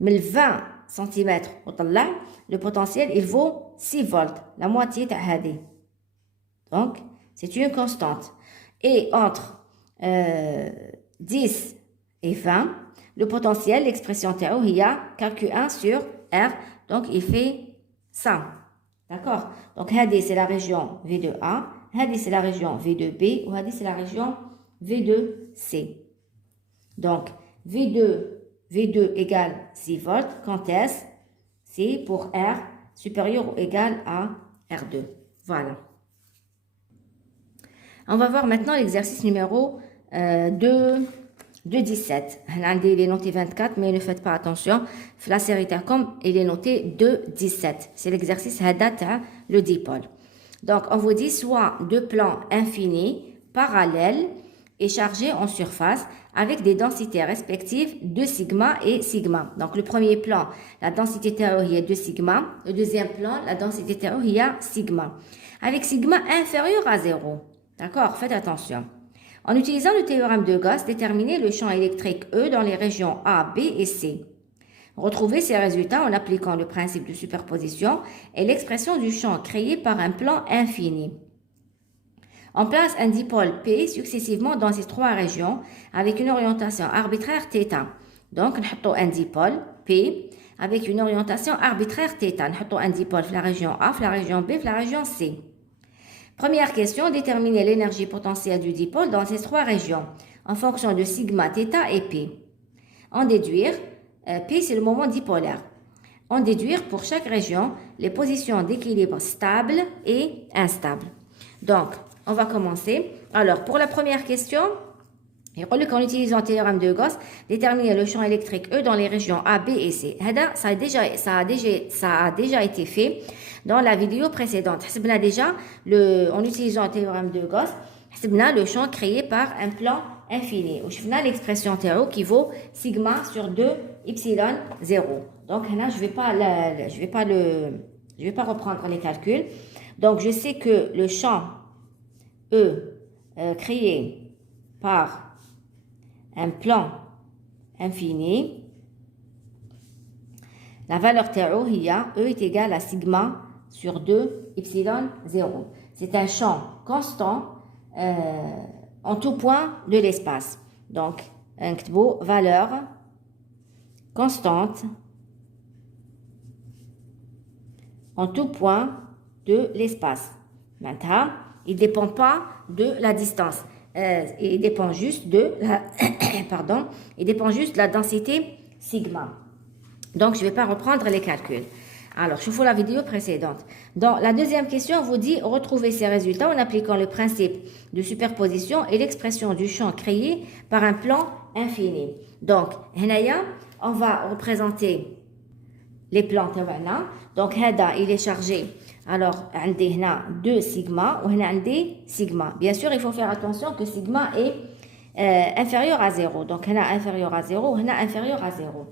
Mais 20 cm, le potentiel, il vaut 6 volts. La moitié, donc, c'est une constante. Et entre 10 et 20, le potentiel, l'expression théo, il y a calcul 1 sur R, donc il fait 100. D'accord? Donc, Hadi, c'est la région V2A, Hadi, c'est la région V2B, ou Hadi, c'est la région V2C. Donc, V2 égale 6 volts, quand est-ce? C'est pour R supérieur ou égal à R2. Voilà. On va voir maintenant l'exercice numéro 2,17. Il est noté 24, mais ne faites pas attention. La série Tacom, il est noté 2,17. C'est l'exercice Hadat, le dipôle. Donc, on vous dit soit deux plans infinis, parallèles et chargés en surface avec des densités respectives de sigma et sigma. Donc, le premier plan, la densité théorique est de sigma. Le deuxième plan, la densité théorique est sigma. Avec sigma inférieur à 0. D'accord? Faites attention. En utilisant le théorème de Gauss, déterminez le champ électrique E dans les régions A, B et C. Retrouvez ces résultats en appliquant le principe de superposition et l'expression du champ créé par un plan infini. On place un dipôle P successivement dans ces trois régions avec une orientation arbitraire θ. Donc, on a un dipôle P avec une orientation arbitraire θ. On a un dipôle dans la région A, dans la région B, dans la région C. Première question, déterminer l'énergie potentielle du dipôle dans ces trois régions en fonction de sigma, θ et P. En déduire, P c'est le moment dipolaire. En déduire pour chaque région les positions d'équilibre stable et instable. Donc, on va commencer. Alors, pour la première question, en utilisant le théorème de Gauss, déterminer le champ électrique E dans les régions A, B et C. Ça a déjà été fait dans la vidéo précédente. En utilisant le théorème de Gauss, le champ créé par un plan infini. On a l'expression théo qui vaut sigma sur 2 epsilon 0. Donc là, je vais pas reprendre les calculs. Donc je sais que le champ E créé par un plan infini, la valeur théo, E est égale à sigma sur 2 epsilon 0. C'est un champ constant en tout point de l'espace. Donc, un valeur constante en tout point de l'espace. Maintenant, il ne dépend pas de la distance. Il dépend juste de la, il dépend juste de la densité sigma. Donc, je ne vais pas reprendre les calculs. Alors, je vous la vidéo précédente. Dans la deuxième question, on vous dit retrouver ces résultats en appliquant le principe de superposition et l'expression du champ créé par un plan infini. Donc, on va représenter les plans تبعنا. Donc, il est chargé. Alors, عندي هنا 2 sigma وهنا عندي sigma. Bien sûr, il faut faire attention que sigma est inférieur à 0. Donc, هنا inférieur à 0 وهنا inférieur à 0.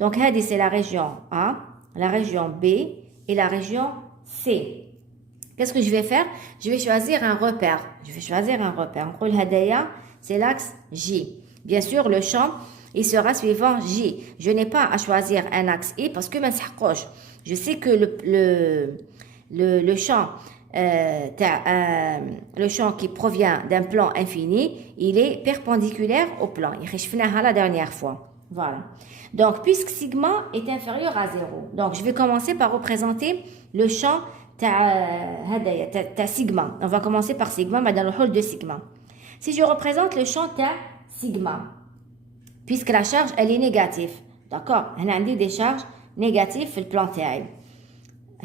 Donc, c'est la région A, la région B et la région C. Qu'est-ce que je vais faire? Je vais choisir un repère. On c'est l'axe J. Bien sûr, le champ, il sera suivant J. Je n'ai pas à choisir un axe I parce que je sais que le champ qui provient d'un plan infini, il est perpendiculaire au plan. Il a la dernière fois. Voilà. Donc, puisque sigma est inférieur à 0, donc je vais commencer par représenter le champ ta sigma. On va commencer par sigma, mais dans le hall de sigma. Si je représente le champ ta sigma, puisque la charge, elle est négative, d'accord? On a des charges négatives sur le plan TI.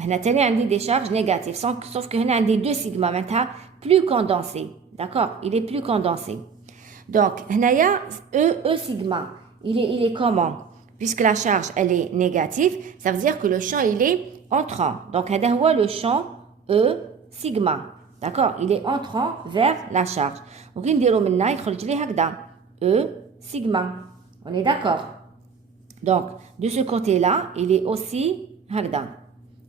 On a des charges négatives, sauf que on a des 2 sigma, maintenant plus condensé, d'accord? Il est plus condensé. Donc, on a E sigma. Il est comment? Puisque la charge, elle est négative, ça veut dire que le champ, il est entrant. Donc, le champ E sigma. D'accord? Il est entrant vers la charge. Donc, E sigma. On est d'accord? Donc, de ce côté-là, il est aussi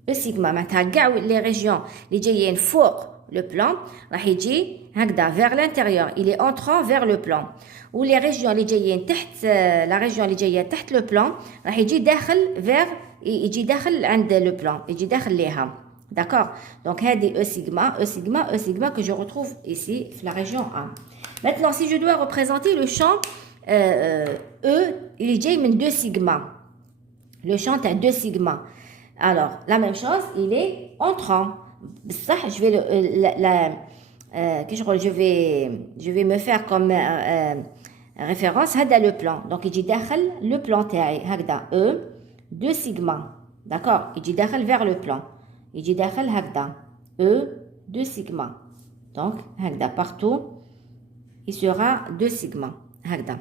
E sigma. Maintenant, les régions, les جايين فوق le plan, vers l'intérieur. Il est entrant vers le plan. Ou les régions اللي جايين تحت la région اللي جايه تحت le plan راح يجي داخل vers يجي داخل عند le plan يجي داخل ليها. D'accord? Donc هذه E sigma que je retrouve ici dans la région A. Maintenant, si je dois représenter le champ E, il est جاي من 2 sigma. Le champ a 2 sigma. Alors, la même chose, il est entrant. Je vais me faire comme référence هذا le plan. Donc يجي داخل le plan تاعي هكذا E 2 sigma. D'accord? يجي داخل vers le plan. يجي داخل هكذا E 2 sigma. Donc هكذا partout il sera 2 sigma هكذا.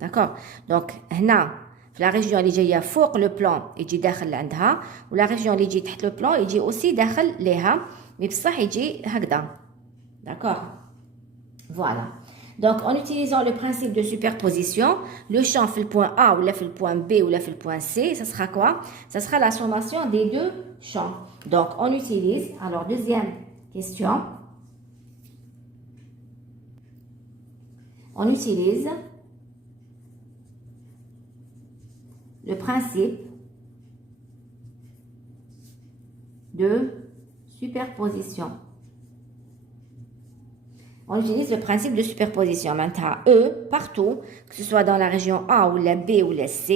D'accord? Donc هنا في la région اللي جايه فوق le plan يجي داخل عندها ولا région اللي يجي تحت le plan يجي aussi داخل ليها mais بصح يجي هكذا. D'accord? Voilà. Donc, en utilisant le principe de superposition, le champ fait le point A ou fait le point B ou fait le point C, ça sera quoi? Ça sera la sommation des 2 champs. Donc, on utilise, alors deuxième question, on utilise le principe de superposition. on utilise le principe de superposition. Maintenant, E, partout, que ce soit dans la région A ou la B ou la C,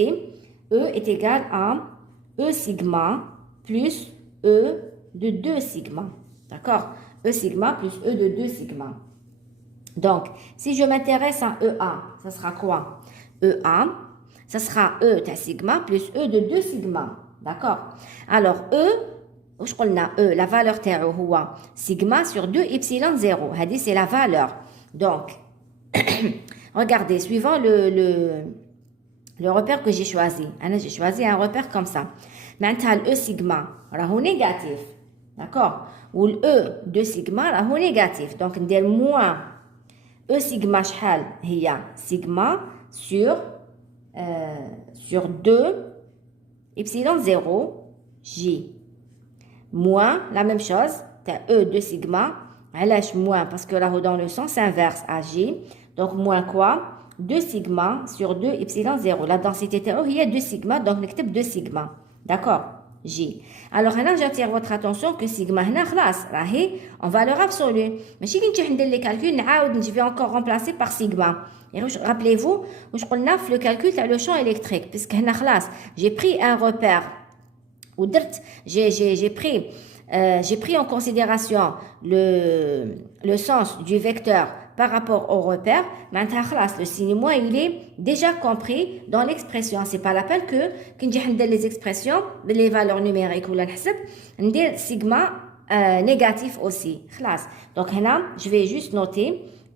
E est égal à E sigma plus E de 2 sigma. D'accord? E sigma plus E de 2 sigma. Donc, si je m'intéresse à EA, ça sera quoi? EA, ça sera E ta sigma plus E de 2 sigma. D'accord? Alors, E, je crois E, la valeur تاعو هو sigma sur 2 epsilon 0. C'est la valeur. Donc, regardez, suivant le repère que j'ai choisi. J'ai choisi un repère comme ça. Maintenant, le E sigma, راهو négatif. D'accord? Ou le E de sigma, راهو négatif. Donc, ندير moins E sigma شحال هي sigma sur 2 epsilon 0 J. Moins, la même chose, tu as E de sigma, علاش moins parce que là dans le sens inverse à J. Donc moins quoi? 2 sigma sur 2 epsilon 0. La densité théorique, il y a 2 sigma, donc نكتب 2 sigma. D'accord? J. Alors là, j'attire votre attention que sigma هنا خلاص راهي en valeur absolue. ماشي كي نجي ندير les calculs نعاود je vais encore remplacer par sigma. Rappelez-vous, je قلنا في le calcul تاع le champ électrique puisque هنا خلاص j'ai pris un repère ou j'ai pris en considération le sens du vecteur par rapport au repère. Maintenant, le signe moins, il est déjà compris dans l'expression. C'est pas la peine que quand j'ai les expressions, les valeurs numériques ou la sigma négatif aussi. Donc, là, je vais juste noter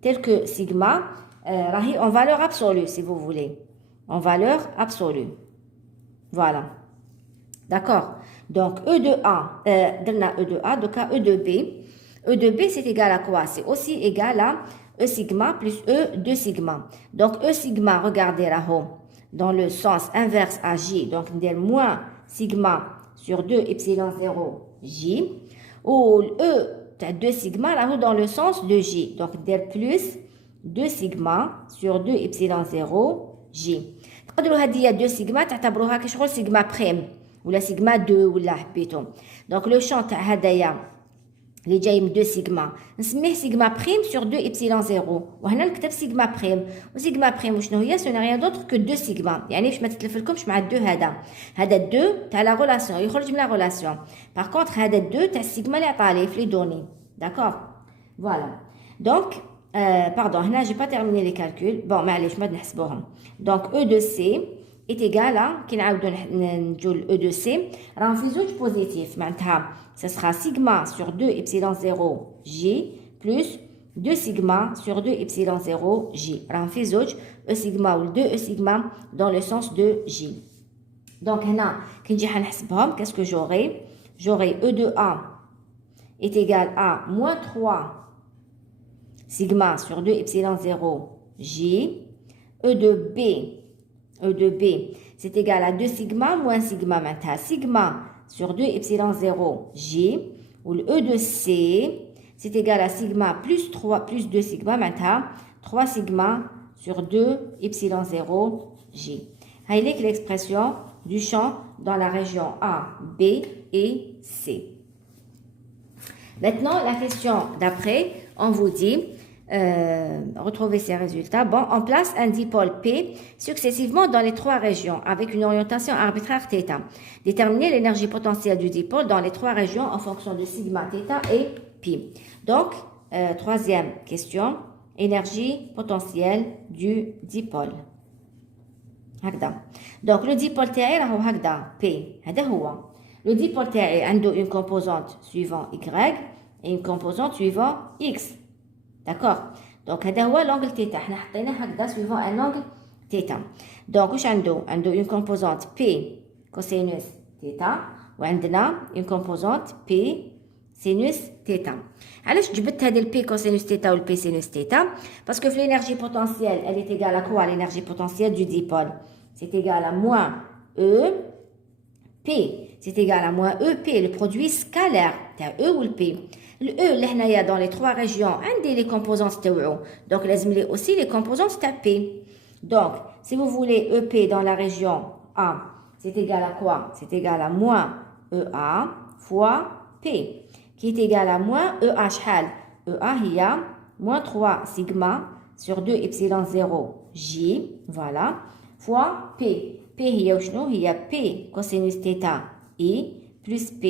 tel que sigma en valeur absolue, si vous voulez. En valeur absolue. Voilà. D'accord. Donc, E de A, E de A, donc E de B. E de B, c'est égal à quoi? C'est aussi égal à E sigma plus E de sigma. Donc, E sigma, regardez là-haut, dans le sens inverse à J. Donc, on dit moins sigma sur 2 epsilon 0 J. Ou E, tu as 2 sigma là-haut dans le sens de J. Donc, on dit plus 2 sigma sur 2 epsilon 0 J. تقدروا هذه 2 sigma تعتبروها كشغل sigma prime. Ou la sigma 2 ou la حبيتو. Donc le champ تاع هدايا اللي جاي من 2 sigma نسميه sigma prime sur 2 epsilon 0 وهنا نكتب sigma prime وسيجما prime وشنو هي سو rien d'autre que 2 sigma يعني باش ما تتلفلكمش مع 2 هذا 2 تاع لا relation يخرج من لا relation. Par contre هذا 2 تاع sigma اللي عطالي في لي données. D'accord? Voilà. Donc pardon هنا j'ai pas terminé les calculs. Bon معليش ما نحسبوهم. Donc E de C est égal à, qui E de C, راهم في زوج positif. معناتها ce sera sigma sur 2 epsilon 0 J plus 2 sigma sur 2 epsilon 0 J. راهم في زوج E sigma ou 2 E sigma dans le sens de J. Donc هنا كي نجي حنحسبهم qu'est-ce que j'aurai? J'aurai E de A est égal à moins 3 sigma sur 2 epsilon 0 J. E de B, c'est égal à 2 sigma moins sigma. Maintenant, sigma sur 2 epsilon 0 J, ou le E de C, c'est égal à sigma plus 3 plus 2 sigma. Maintenant, 3 sigma sur 2 epsilon 0 J. C'est l'expression du champ dans la région A, B et C. Maintenant, la question d'après, on vous dit... retrouver ces résultats. Bon, on place un dipôle P successivement dans les 3 régions avec une orientation arbitraire θ. Déterminer l'énergie potentielle du dipôle dans les 3 régions en fonction de sigma, θ et pi. Donc, troisième question, énergie potentielle du dipôle. Donc, le dipôle تاعي راهو هكذا P. هذا هو. Le dipôle تاعي عنده une composante suivant Y et une composante suivant X. D'accord. Donc هذا هو l'angle θ. احنا حطيناه هكذا suivant un angle θ. Donc واش عنده une composante P cosinus θ وعندنا une composante P sinus θ. علاش جبت هذه P cosinus θ و P sinus θ? Parce que l'énergie potentielle, elle est égale à quoi? L'énergie potentielle du dipôle, c'est égal à moins E P. C'est égal à moins E P, le produit scalaire تاع E ou le P. Le E, اللي dans les 3 régions, عندي les composantes تاعو. Donc, لازم لي aussi les composantes تاع P. Donc, si vous voulez EP dans la région A, c'est égal à quoi? C'est égal à moins EA fois P, qui est égal à moins EA شحال? EA هي moins 3 sigma sur 2 epsilon 0 J, voilà, fois P. P هي وشنو؟ هي P cosinus θ I plus P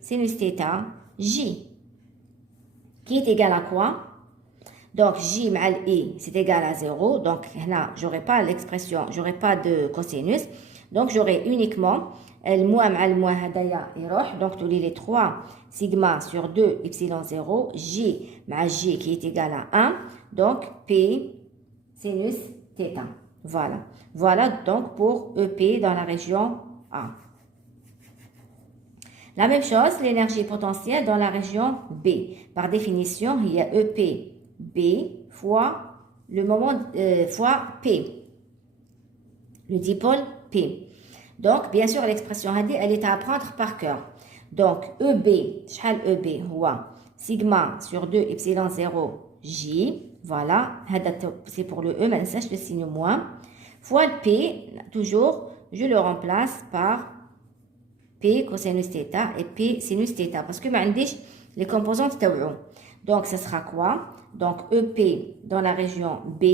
sinus θ J, qui est égal à quoi? Donc, J mal I, c'est égal à 0. Donc, là, j'aurai pas l'expression, j'aurai pas de cosinus. Donc, j'aurai uniquement le moins mal le moins hadaya يروح. Donc, tous les 3 sigma sur 2 epsilon 0 J mal J qui est égal à 1. Donc, P sinus θ. Voilà. Voilà donc pour EP dans la région A. La même chose, l'énergie potentielle dans la région B. Par définition, il y a EP B fois le moment fois P, le dipôle P. Donc, bien sûr, l'expression elle est à apprendre par cœur. Donc, EB, EB, sigma sur 2 epsilon 0 J, voilà, c'est pour le E, mais ça, je le signe moins, fois le P, toujours, je le remplace par P cosinus θ et P sinus θ, parce que les composantes تبعو. Donc, ce sera quoi? Donc, EP dans la région B,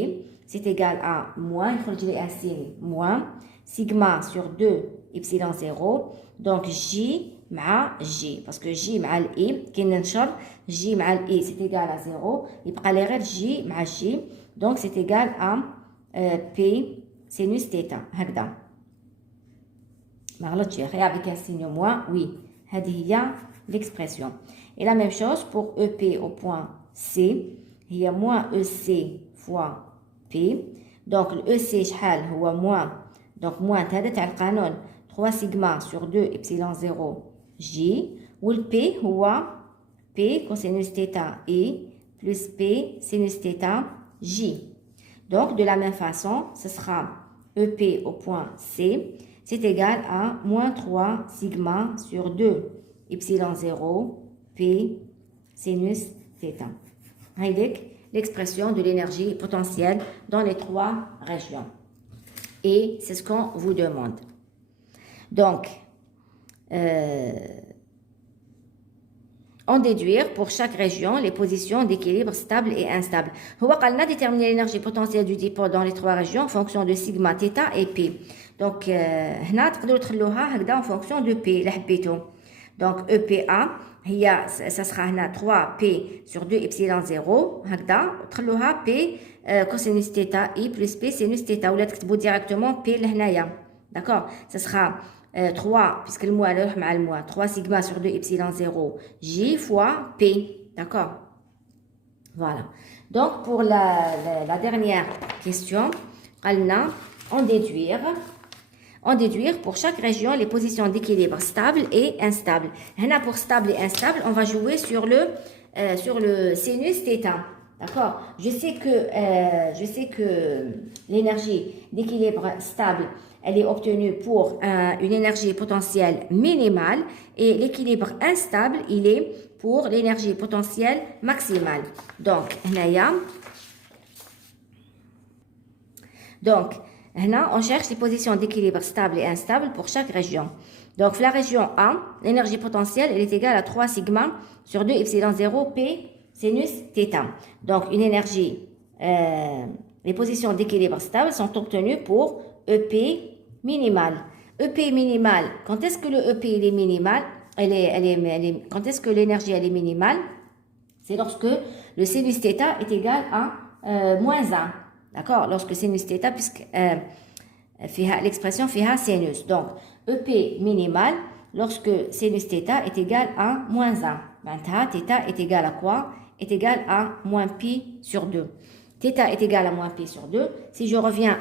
c'est égal à moins, il faut dire un signe, moins, sigma sur 2 epsilon 0, donc J مع J, parce que J مع I, qui n'enchant, J مع I, c'est égal à 0, il prend les règles J مع J, donc c'est égal à P sinus θ, هكذا. ما غلطش avec un signe moins, oui, هذه هي l'expression. Et la même chose pour EP au point C, il y a moins EC fois P. Donc le EC شحال هو moins, donc moins هذا تاع القانون 3 sigma sur 2 epsilon 0 J, ou le P هو P cosinus θ I plus P sinus θ J. Donc de la même façon, ce sera EP au point C, c'est égal à moins 3 sigma sur 2 epsilon 0 P sinus θ. Avec l'expression de l'énergie potentielle dans les 3 régions. Et c'est ce qu'on vous demande. Donc, en déduire pour chaque région les positions d'équilibre stable et instable. On va déterminer l'énergie potentielle du dipôle dans les 3 régions en fonction de sigma, θ et P. Donc, هنا تقدروا تخلوها هكذا en fonction de P اللي حبيتو. Donc, EPA ça sera هنا 3P sur 2 epsilon 0 هكذا تخلوها P cosinus θ I plus P sinus θ ولا تكتبوا directement P لهنايا. D'accord? Ça sera 3, puisque le moins يروح مع le moins, 3 sigma sur 2 epsilon 0 J fois P. D'accord? Voilà. Donc, pour la dernière question, en déduire pour chaque région les positions d'équilibre stable et instable. Pour stable et instable, on va jouer sur le sinus θ. D'accord? Je sais que l'énergie d'équilibre stable, elle est obtenue pour une énergie potentielle minimale et l'équilibre instable, il est pour l'énergie potentielle maximale. Donc, on cherche les positions d'équilibre stable et instable pour chaque région. Donc, la région A, l'énergie potentielle, elle est égale à 3 sigma sur 2 epsilon 0 P sinus θ. Donc, une énergie, les positions d'équilibre stable sont obtenues pour EP minimal. EP minimal, quand est-ce que le EP il est minimal? Quand est-ce que l'énergie elle est minimale? C'est lorsque le sinus θ est égal à moins 1. D'accord? Lorsque sinus θ, puisque l'expression fait sinus. Donc, EP minimal, lorsque sinus θ est égal à moins 1. Maintenant, θ est égal à quoi? Est égal à moins pi sur 2. θ est égal à moins pi sur 2. Si je reviens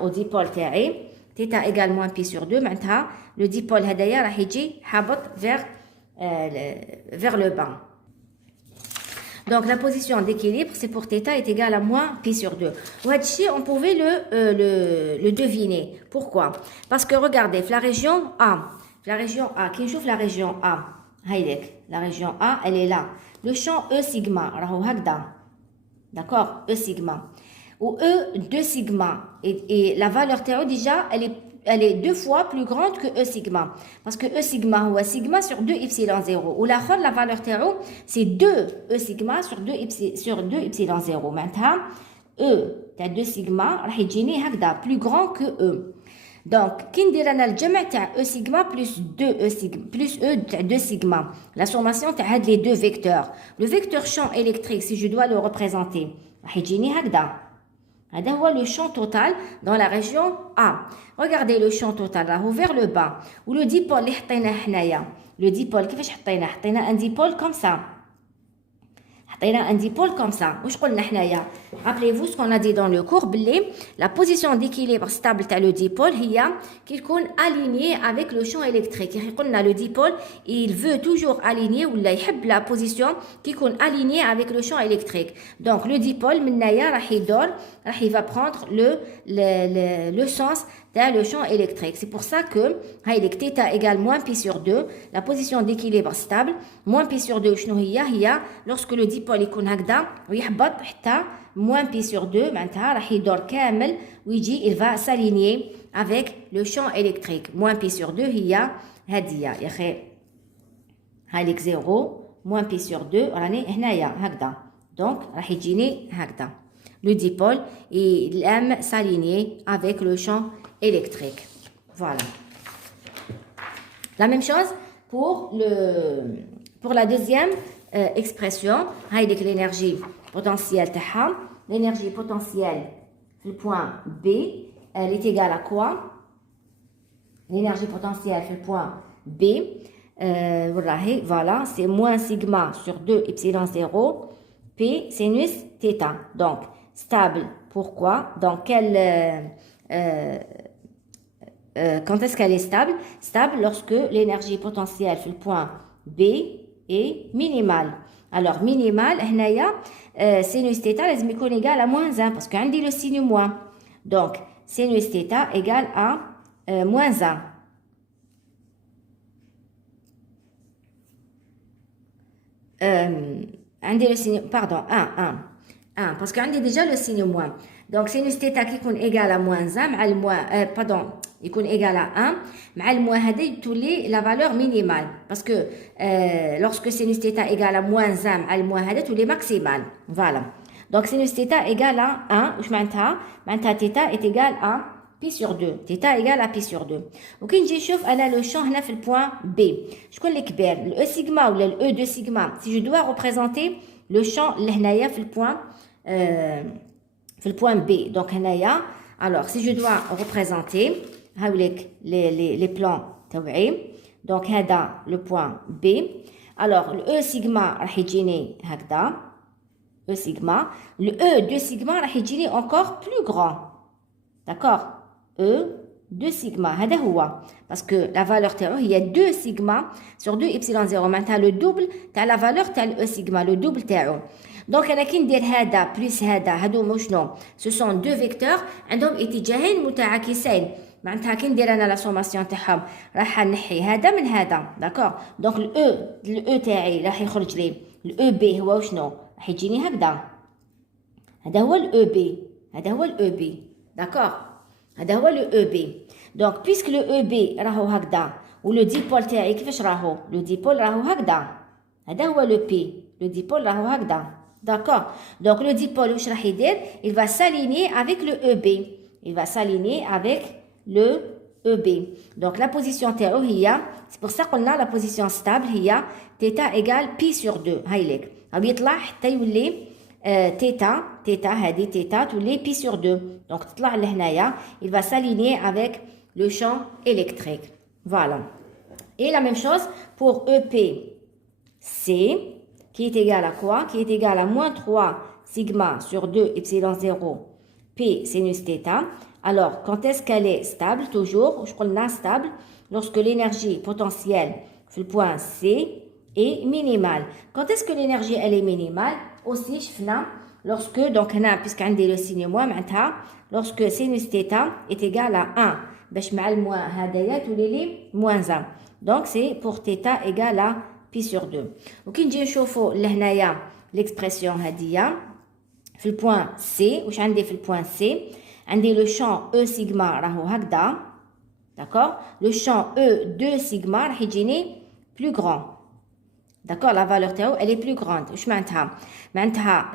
au dipôle terré, θ égale moins pi sur 2, maintenant, le dipôle هدايا راح يجي حابط vers le bas. Donc, la position d'équilibre, c'est pour θ est égal à moins pi sur 2. On pouvait le deviner. Pourquoi? Parce que regardez, la région A, qui joue la région A, la région A, elle est là. Le champ E sigma, d'accord? E sigma. Ou E 2 sigma. Et la valeur théo, déjà, elle est 2 fois plus grande que E sigma. Parce que E sigma هو sigma sur 2 epsilon 0. Ou la valeur تاعو c'est 2 E sigma sur 2 epsilon 0. معناتها E تاع 2 sigma راح يجيني هكذا plus grand que E. Donc, كي ندير انا الجمع تاع E sigma plus 2 E sigma plus E تاع 2 sigma. La sommation تاع هاد les deux vecteurs. Le vecteur champ électrique, si je dois le représenter, راح يجيني هكذا. هذا هو le champ total dans la région A. Regardez le champ total راهو vers le bas. و le dipôle اللي حطيناه حنايا. Le dipôle كيفاش حطيناه؟ حطينا un dipôle comme ça. حطينا un dipôle comme ça. واش قلنا حنايا؟ Rappelez-vous ce qu'on a dit dans le cours بلي la position d'équilibre stable تاع le dipôle هي كي يكون aligné avec le champ électrique. يعني قلنا le dipôle il veut toujours aligner ولا يحب la position كي يكون aligné avec le champ électrique. Donc le dipôle من هنايا راح يدور راح il va prendre le sens dans le champ électrique. C'est pour ça que θ égale moins pi sur 2, la position d'équilibre stable, moins pi sur 2 شنو هي lorsque le dipôle يكون هكذا ويحبط حتى moins pi sur 2 معناتها راح يدور كامل ويجي il va s'aligner avec le champ électrique. Moins pi sur 2 هي هادية يا اخي هاليك 0 moins pi sur 2 راني هنايا هكذا. Donc راح يجيني هكذا. Le dipôle il aime s'aligner avec le champ électrique. Voilà. La même chose pour la deuxième expression. هايديك l'énergie potentielle تاعها. L'énergie potentielle في le point B, elle est égale à quoi? L'énergie potentielle في le point B, voilà, c'est moins sigma sur 2 epsilon 0 P sinus θ. Donc, stable, pourquoi? Dans quel... quand est-ce qu'elle est stable? Stable lorsque l'énergie potentielle sur le point B est minimale. Alors, minimale, sinus θ لازم يكون égal à moins 1 parce qu'on dit le signe moins. Donc, sinus θ égale à moins 1. On dit le signe, pardon, 1, parce qu'on dit déjà le signe moins. Donc, sinus θ qui est égal à moins 1, مع moins, pardon, il est égal à 1, مع le moins هذا تولي la valeur minimale. Parce que lorsque sinus θ égale à moins 1, مع le moins هذا تولي maximal. Voilà. Donc, sinus θ égale à 1, واش معناتها؟ معناتها θ est égal à pi sur 2. θ égale à pi sur 2. وكي نجي نشوف انا لو شون هنا في البوان B. شكون اللي كبير؟ الاو سيغما ولا الاو دو سيغما؟ Si je dois représenter le champ اللي هنايا في البوان في البوان B. Donc هنايا alors si je dois représenter هاوليك les plans تاوعي. Donc هذا le point B. Alors le E sigma راح يجيني هكذا. E sigma. Le E de sigma راح يجيني encore plus grand. D'accord? E de sigma هذا هو parce que la valeur تاعو هي 2 sigma sur 2 epsilon 0 معناتها le double تاع la valeur تاع E sigma le double تاعو. Donc انا كي ندير هذا بلس هذا هادو شنو ce sont deux vecteurs عندهم اتجاهين متعاكسين. معناتها كي ندير انا لا سوماسيون تاعهم راح نحي هذا من هذا. داكور دونك الاو تاعي راح يخرج لي الاو بي هو شنو راح يجيني هكذا. هذا هو الاو بي هذا هو الاو بي. داكور هذا هو الاو بي. دونك بيسك الاو بي راهو هكذا ولو ديبول تاعي كيفاش راهو؟ لو ديبول راهو هكذا. هذا هو لو بي. لو ديبول راهو هكذا. D'accord. Donc le dipôle واش راح يدير؟ Il va s'aligner avec le EB. Il va s'aligner avec le EB. Donc la position تاعو هي c'est pour ça قلنا la position stable هي θ égale pi sur 2. هايليك. غادي يطلع حتى يولي θ هذه θ تولي pi sur 2. Donc تطلع لهنايا il va s'aligner avec le champ électrique. Voilà. Et la même chose pour EPC qui est égal à quoi? Qui est égal à moins 3 sigma sur 2 epsilon 0 P sinus θ. Alors, quand est-ce qu'elle est stable? Toujours, je prends stable, lorsque l'énergie potentielle sur le point C est minimale. Quand est-ce que l'énergie elle est minimale? Aussi, je fais lorsque, donc, puisqu'on dit le signe moins, maintenant, lorsque sinus θ est égal à 1. باش مع الموان هذايا تولي لي moins 1. Donc, c'est pour θ égal à pi sur 2. وكي نجي نشوفوا لهنايا l'expression هادية في البوان C. واش عندي في البوان C؟ عندي لو شون E sigma راهو هكذا. d'accord, le champ E de sigma راح يجيني plus grand. D'accord, la valeur تاعو elle est plus grande. واش معناتها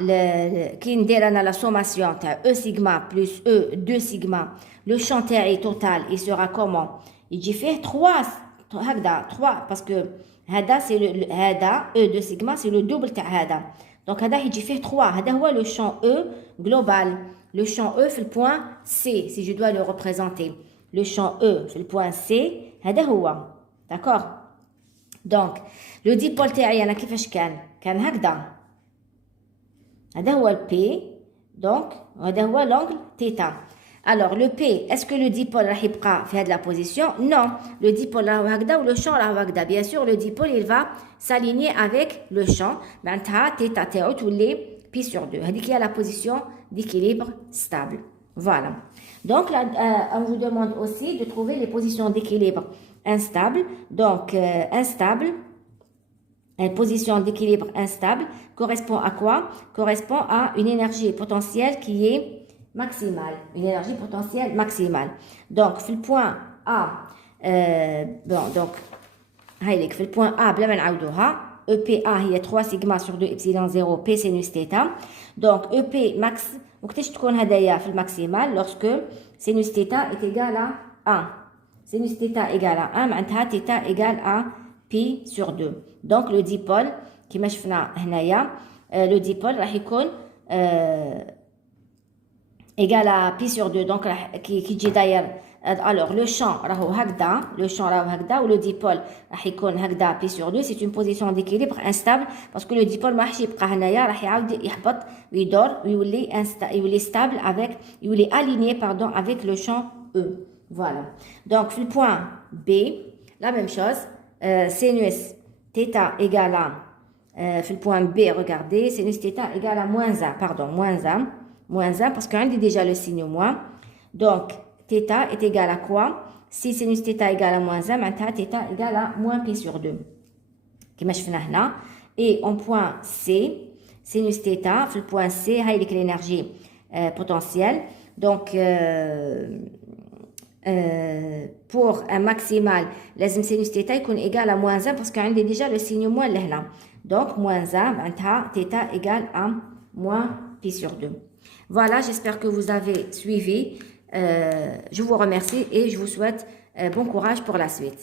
كي ندير انا لا سوماسيون تاع E sigma plus E de sigma, le champ تاعي total il sera comment, يجي فيه 3 هكذا 3 parce que هذا c'est هذا E de sigma c'est le double تاع هذا. Donc هذا يجي فيه 3. هذا هو le champ E global. Le champ E في le point C si je dois le représenter. Le champ E في le point C هذا هو. D'accord. Donc le dipôle تاعي انا كيفاش كان هكذا. هذا هو le P. Donc هذا هو l'angle θ. Alors le P, est-ce que le dipôle راح يبقى في هذه la position? Non, le dipôle راهو هكذا و le champ راهو هكذا. Bien sûr, le dipôle il va s'aligner avec le champ. معناتها θ تاعو تولي P sur 2. هذيك هي la position d'équilibre stable. Voilà. Donc là, on vous demande aussi de trouver les positions d'équilibre instable. Donc instable, une position d'équilibre instable correspond à quoi? Correspond à une énergie potentielle qui est maximale, une énergie potentielle maximale. Donc, في le point A, bon, donc, هايليك في le point A بلا ما نعاودوها, EPA هي 3 sigma sur 2 epsilon 0 P sinus θ. Donc, EP max, وقتاش تكون هدايا في الماكسيمال lorsque sinus θ est égal à 1. Sinus θ égal à 1 معناتها θ égal à P sur 2. Donc, le dipôle كيما شفنا هنايا, le dipôle راح يكون égal à Pi sur 2. Donc, qui dit d'ailleurs, alors le champ راهو هكذا, le champ راهو هكذا, ou le dipôle راح يكون هكذا Pi sur 2. C'est une position d'équilibre instable parce que le dipôle ما راحش يبقى هنايا, راح يعاود يحبط ويدور ويولي stable avec, يولي aligné pardon avec le champ E. Voilà. Donc, le point B, la même chose, sinus θ égale à, le point B, regardez, sinus θ égale à moins 1, pardon, moins 1 parce qu'on dit déjà le signe moins. Donc, θ est égal à quoi? Si sinus θ égale à moins 1, maintenant θ égale à moins P sur 2. كما شفنا هنا. Et en point C, sinus θ, في le point C, هاي l'énergie potentielle. Donc, pour un maximal, لازم sinus θ يكون égal à moins 1 parce qu'on a déjà le signe moins لهنا. Donc, moins 1, maintenant θ égale à moins P sur 2. Voilà, j'espère que vous avez suivi. Je vous remercie et je vous souhaite bon courage pour la suite.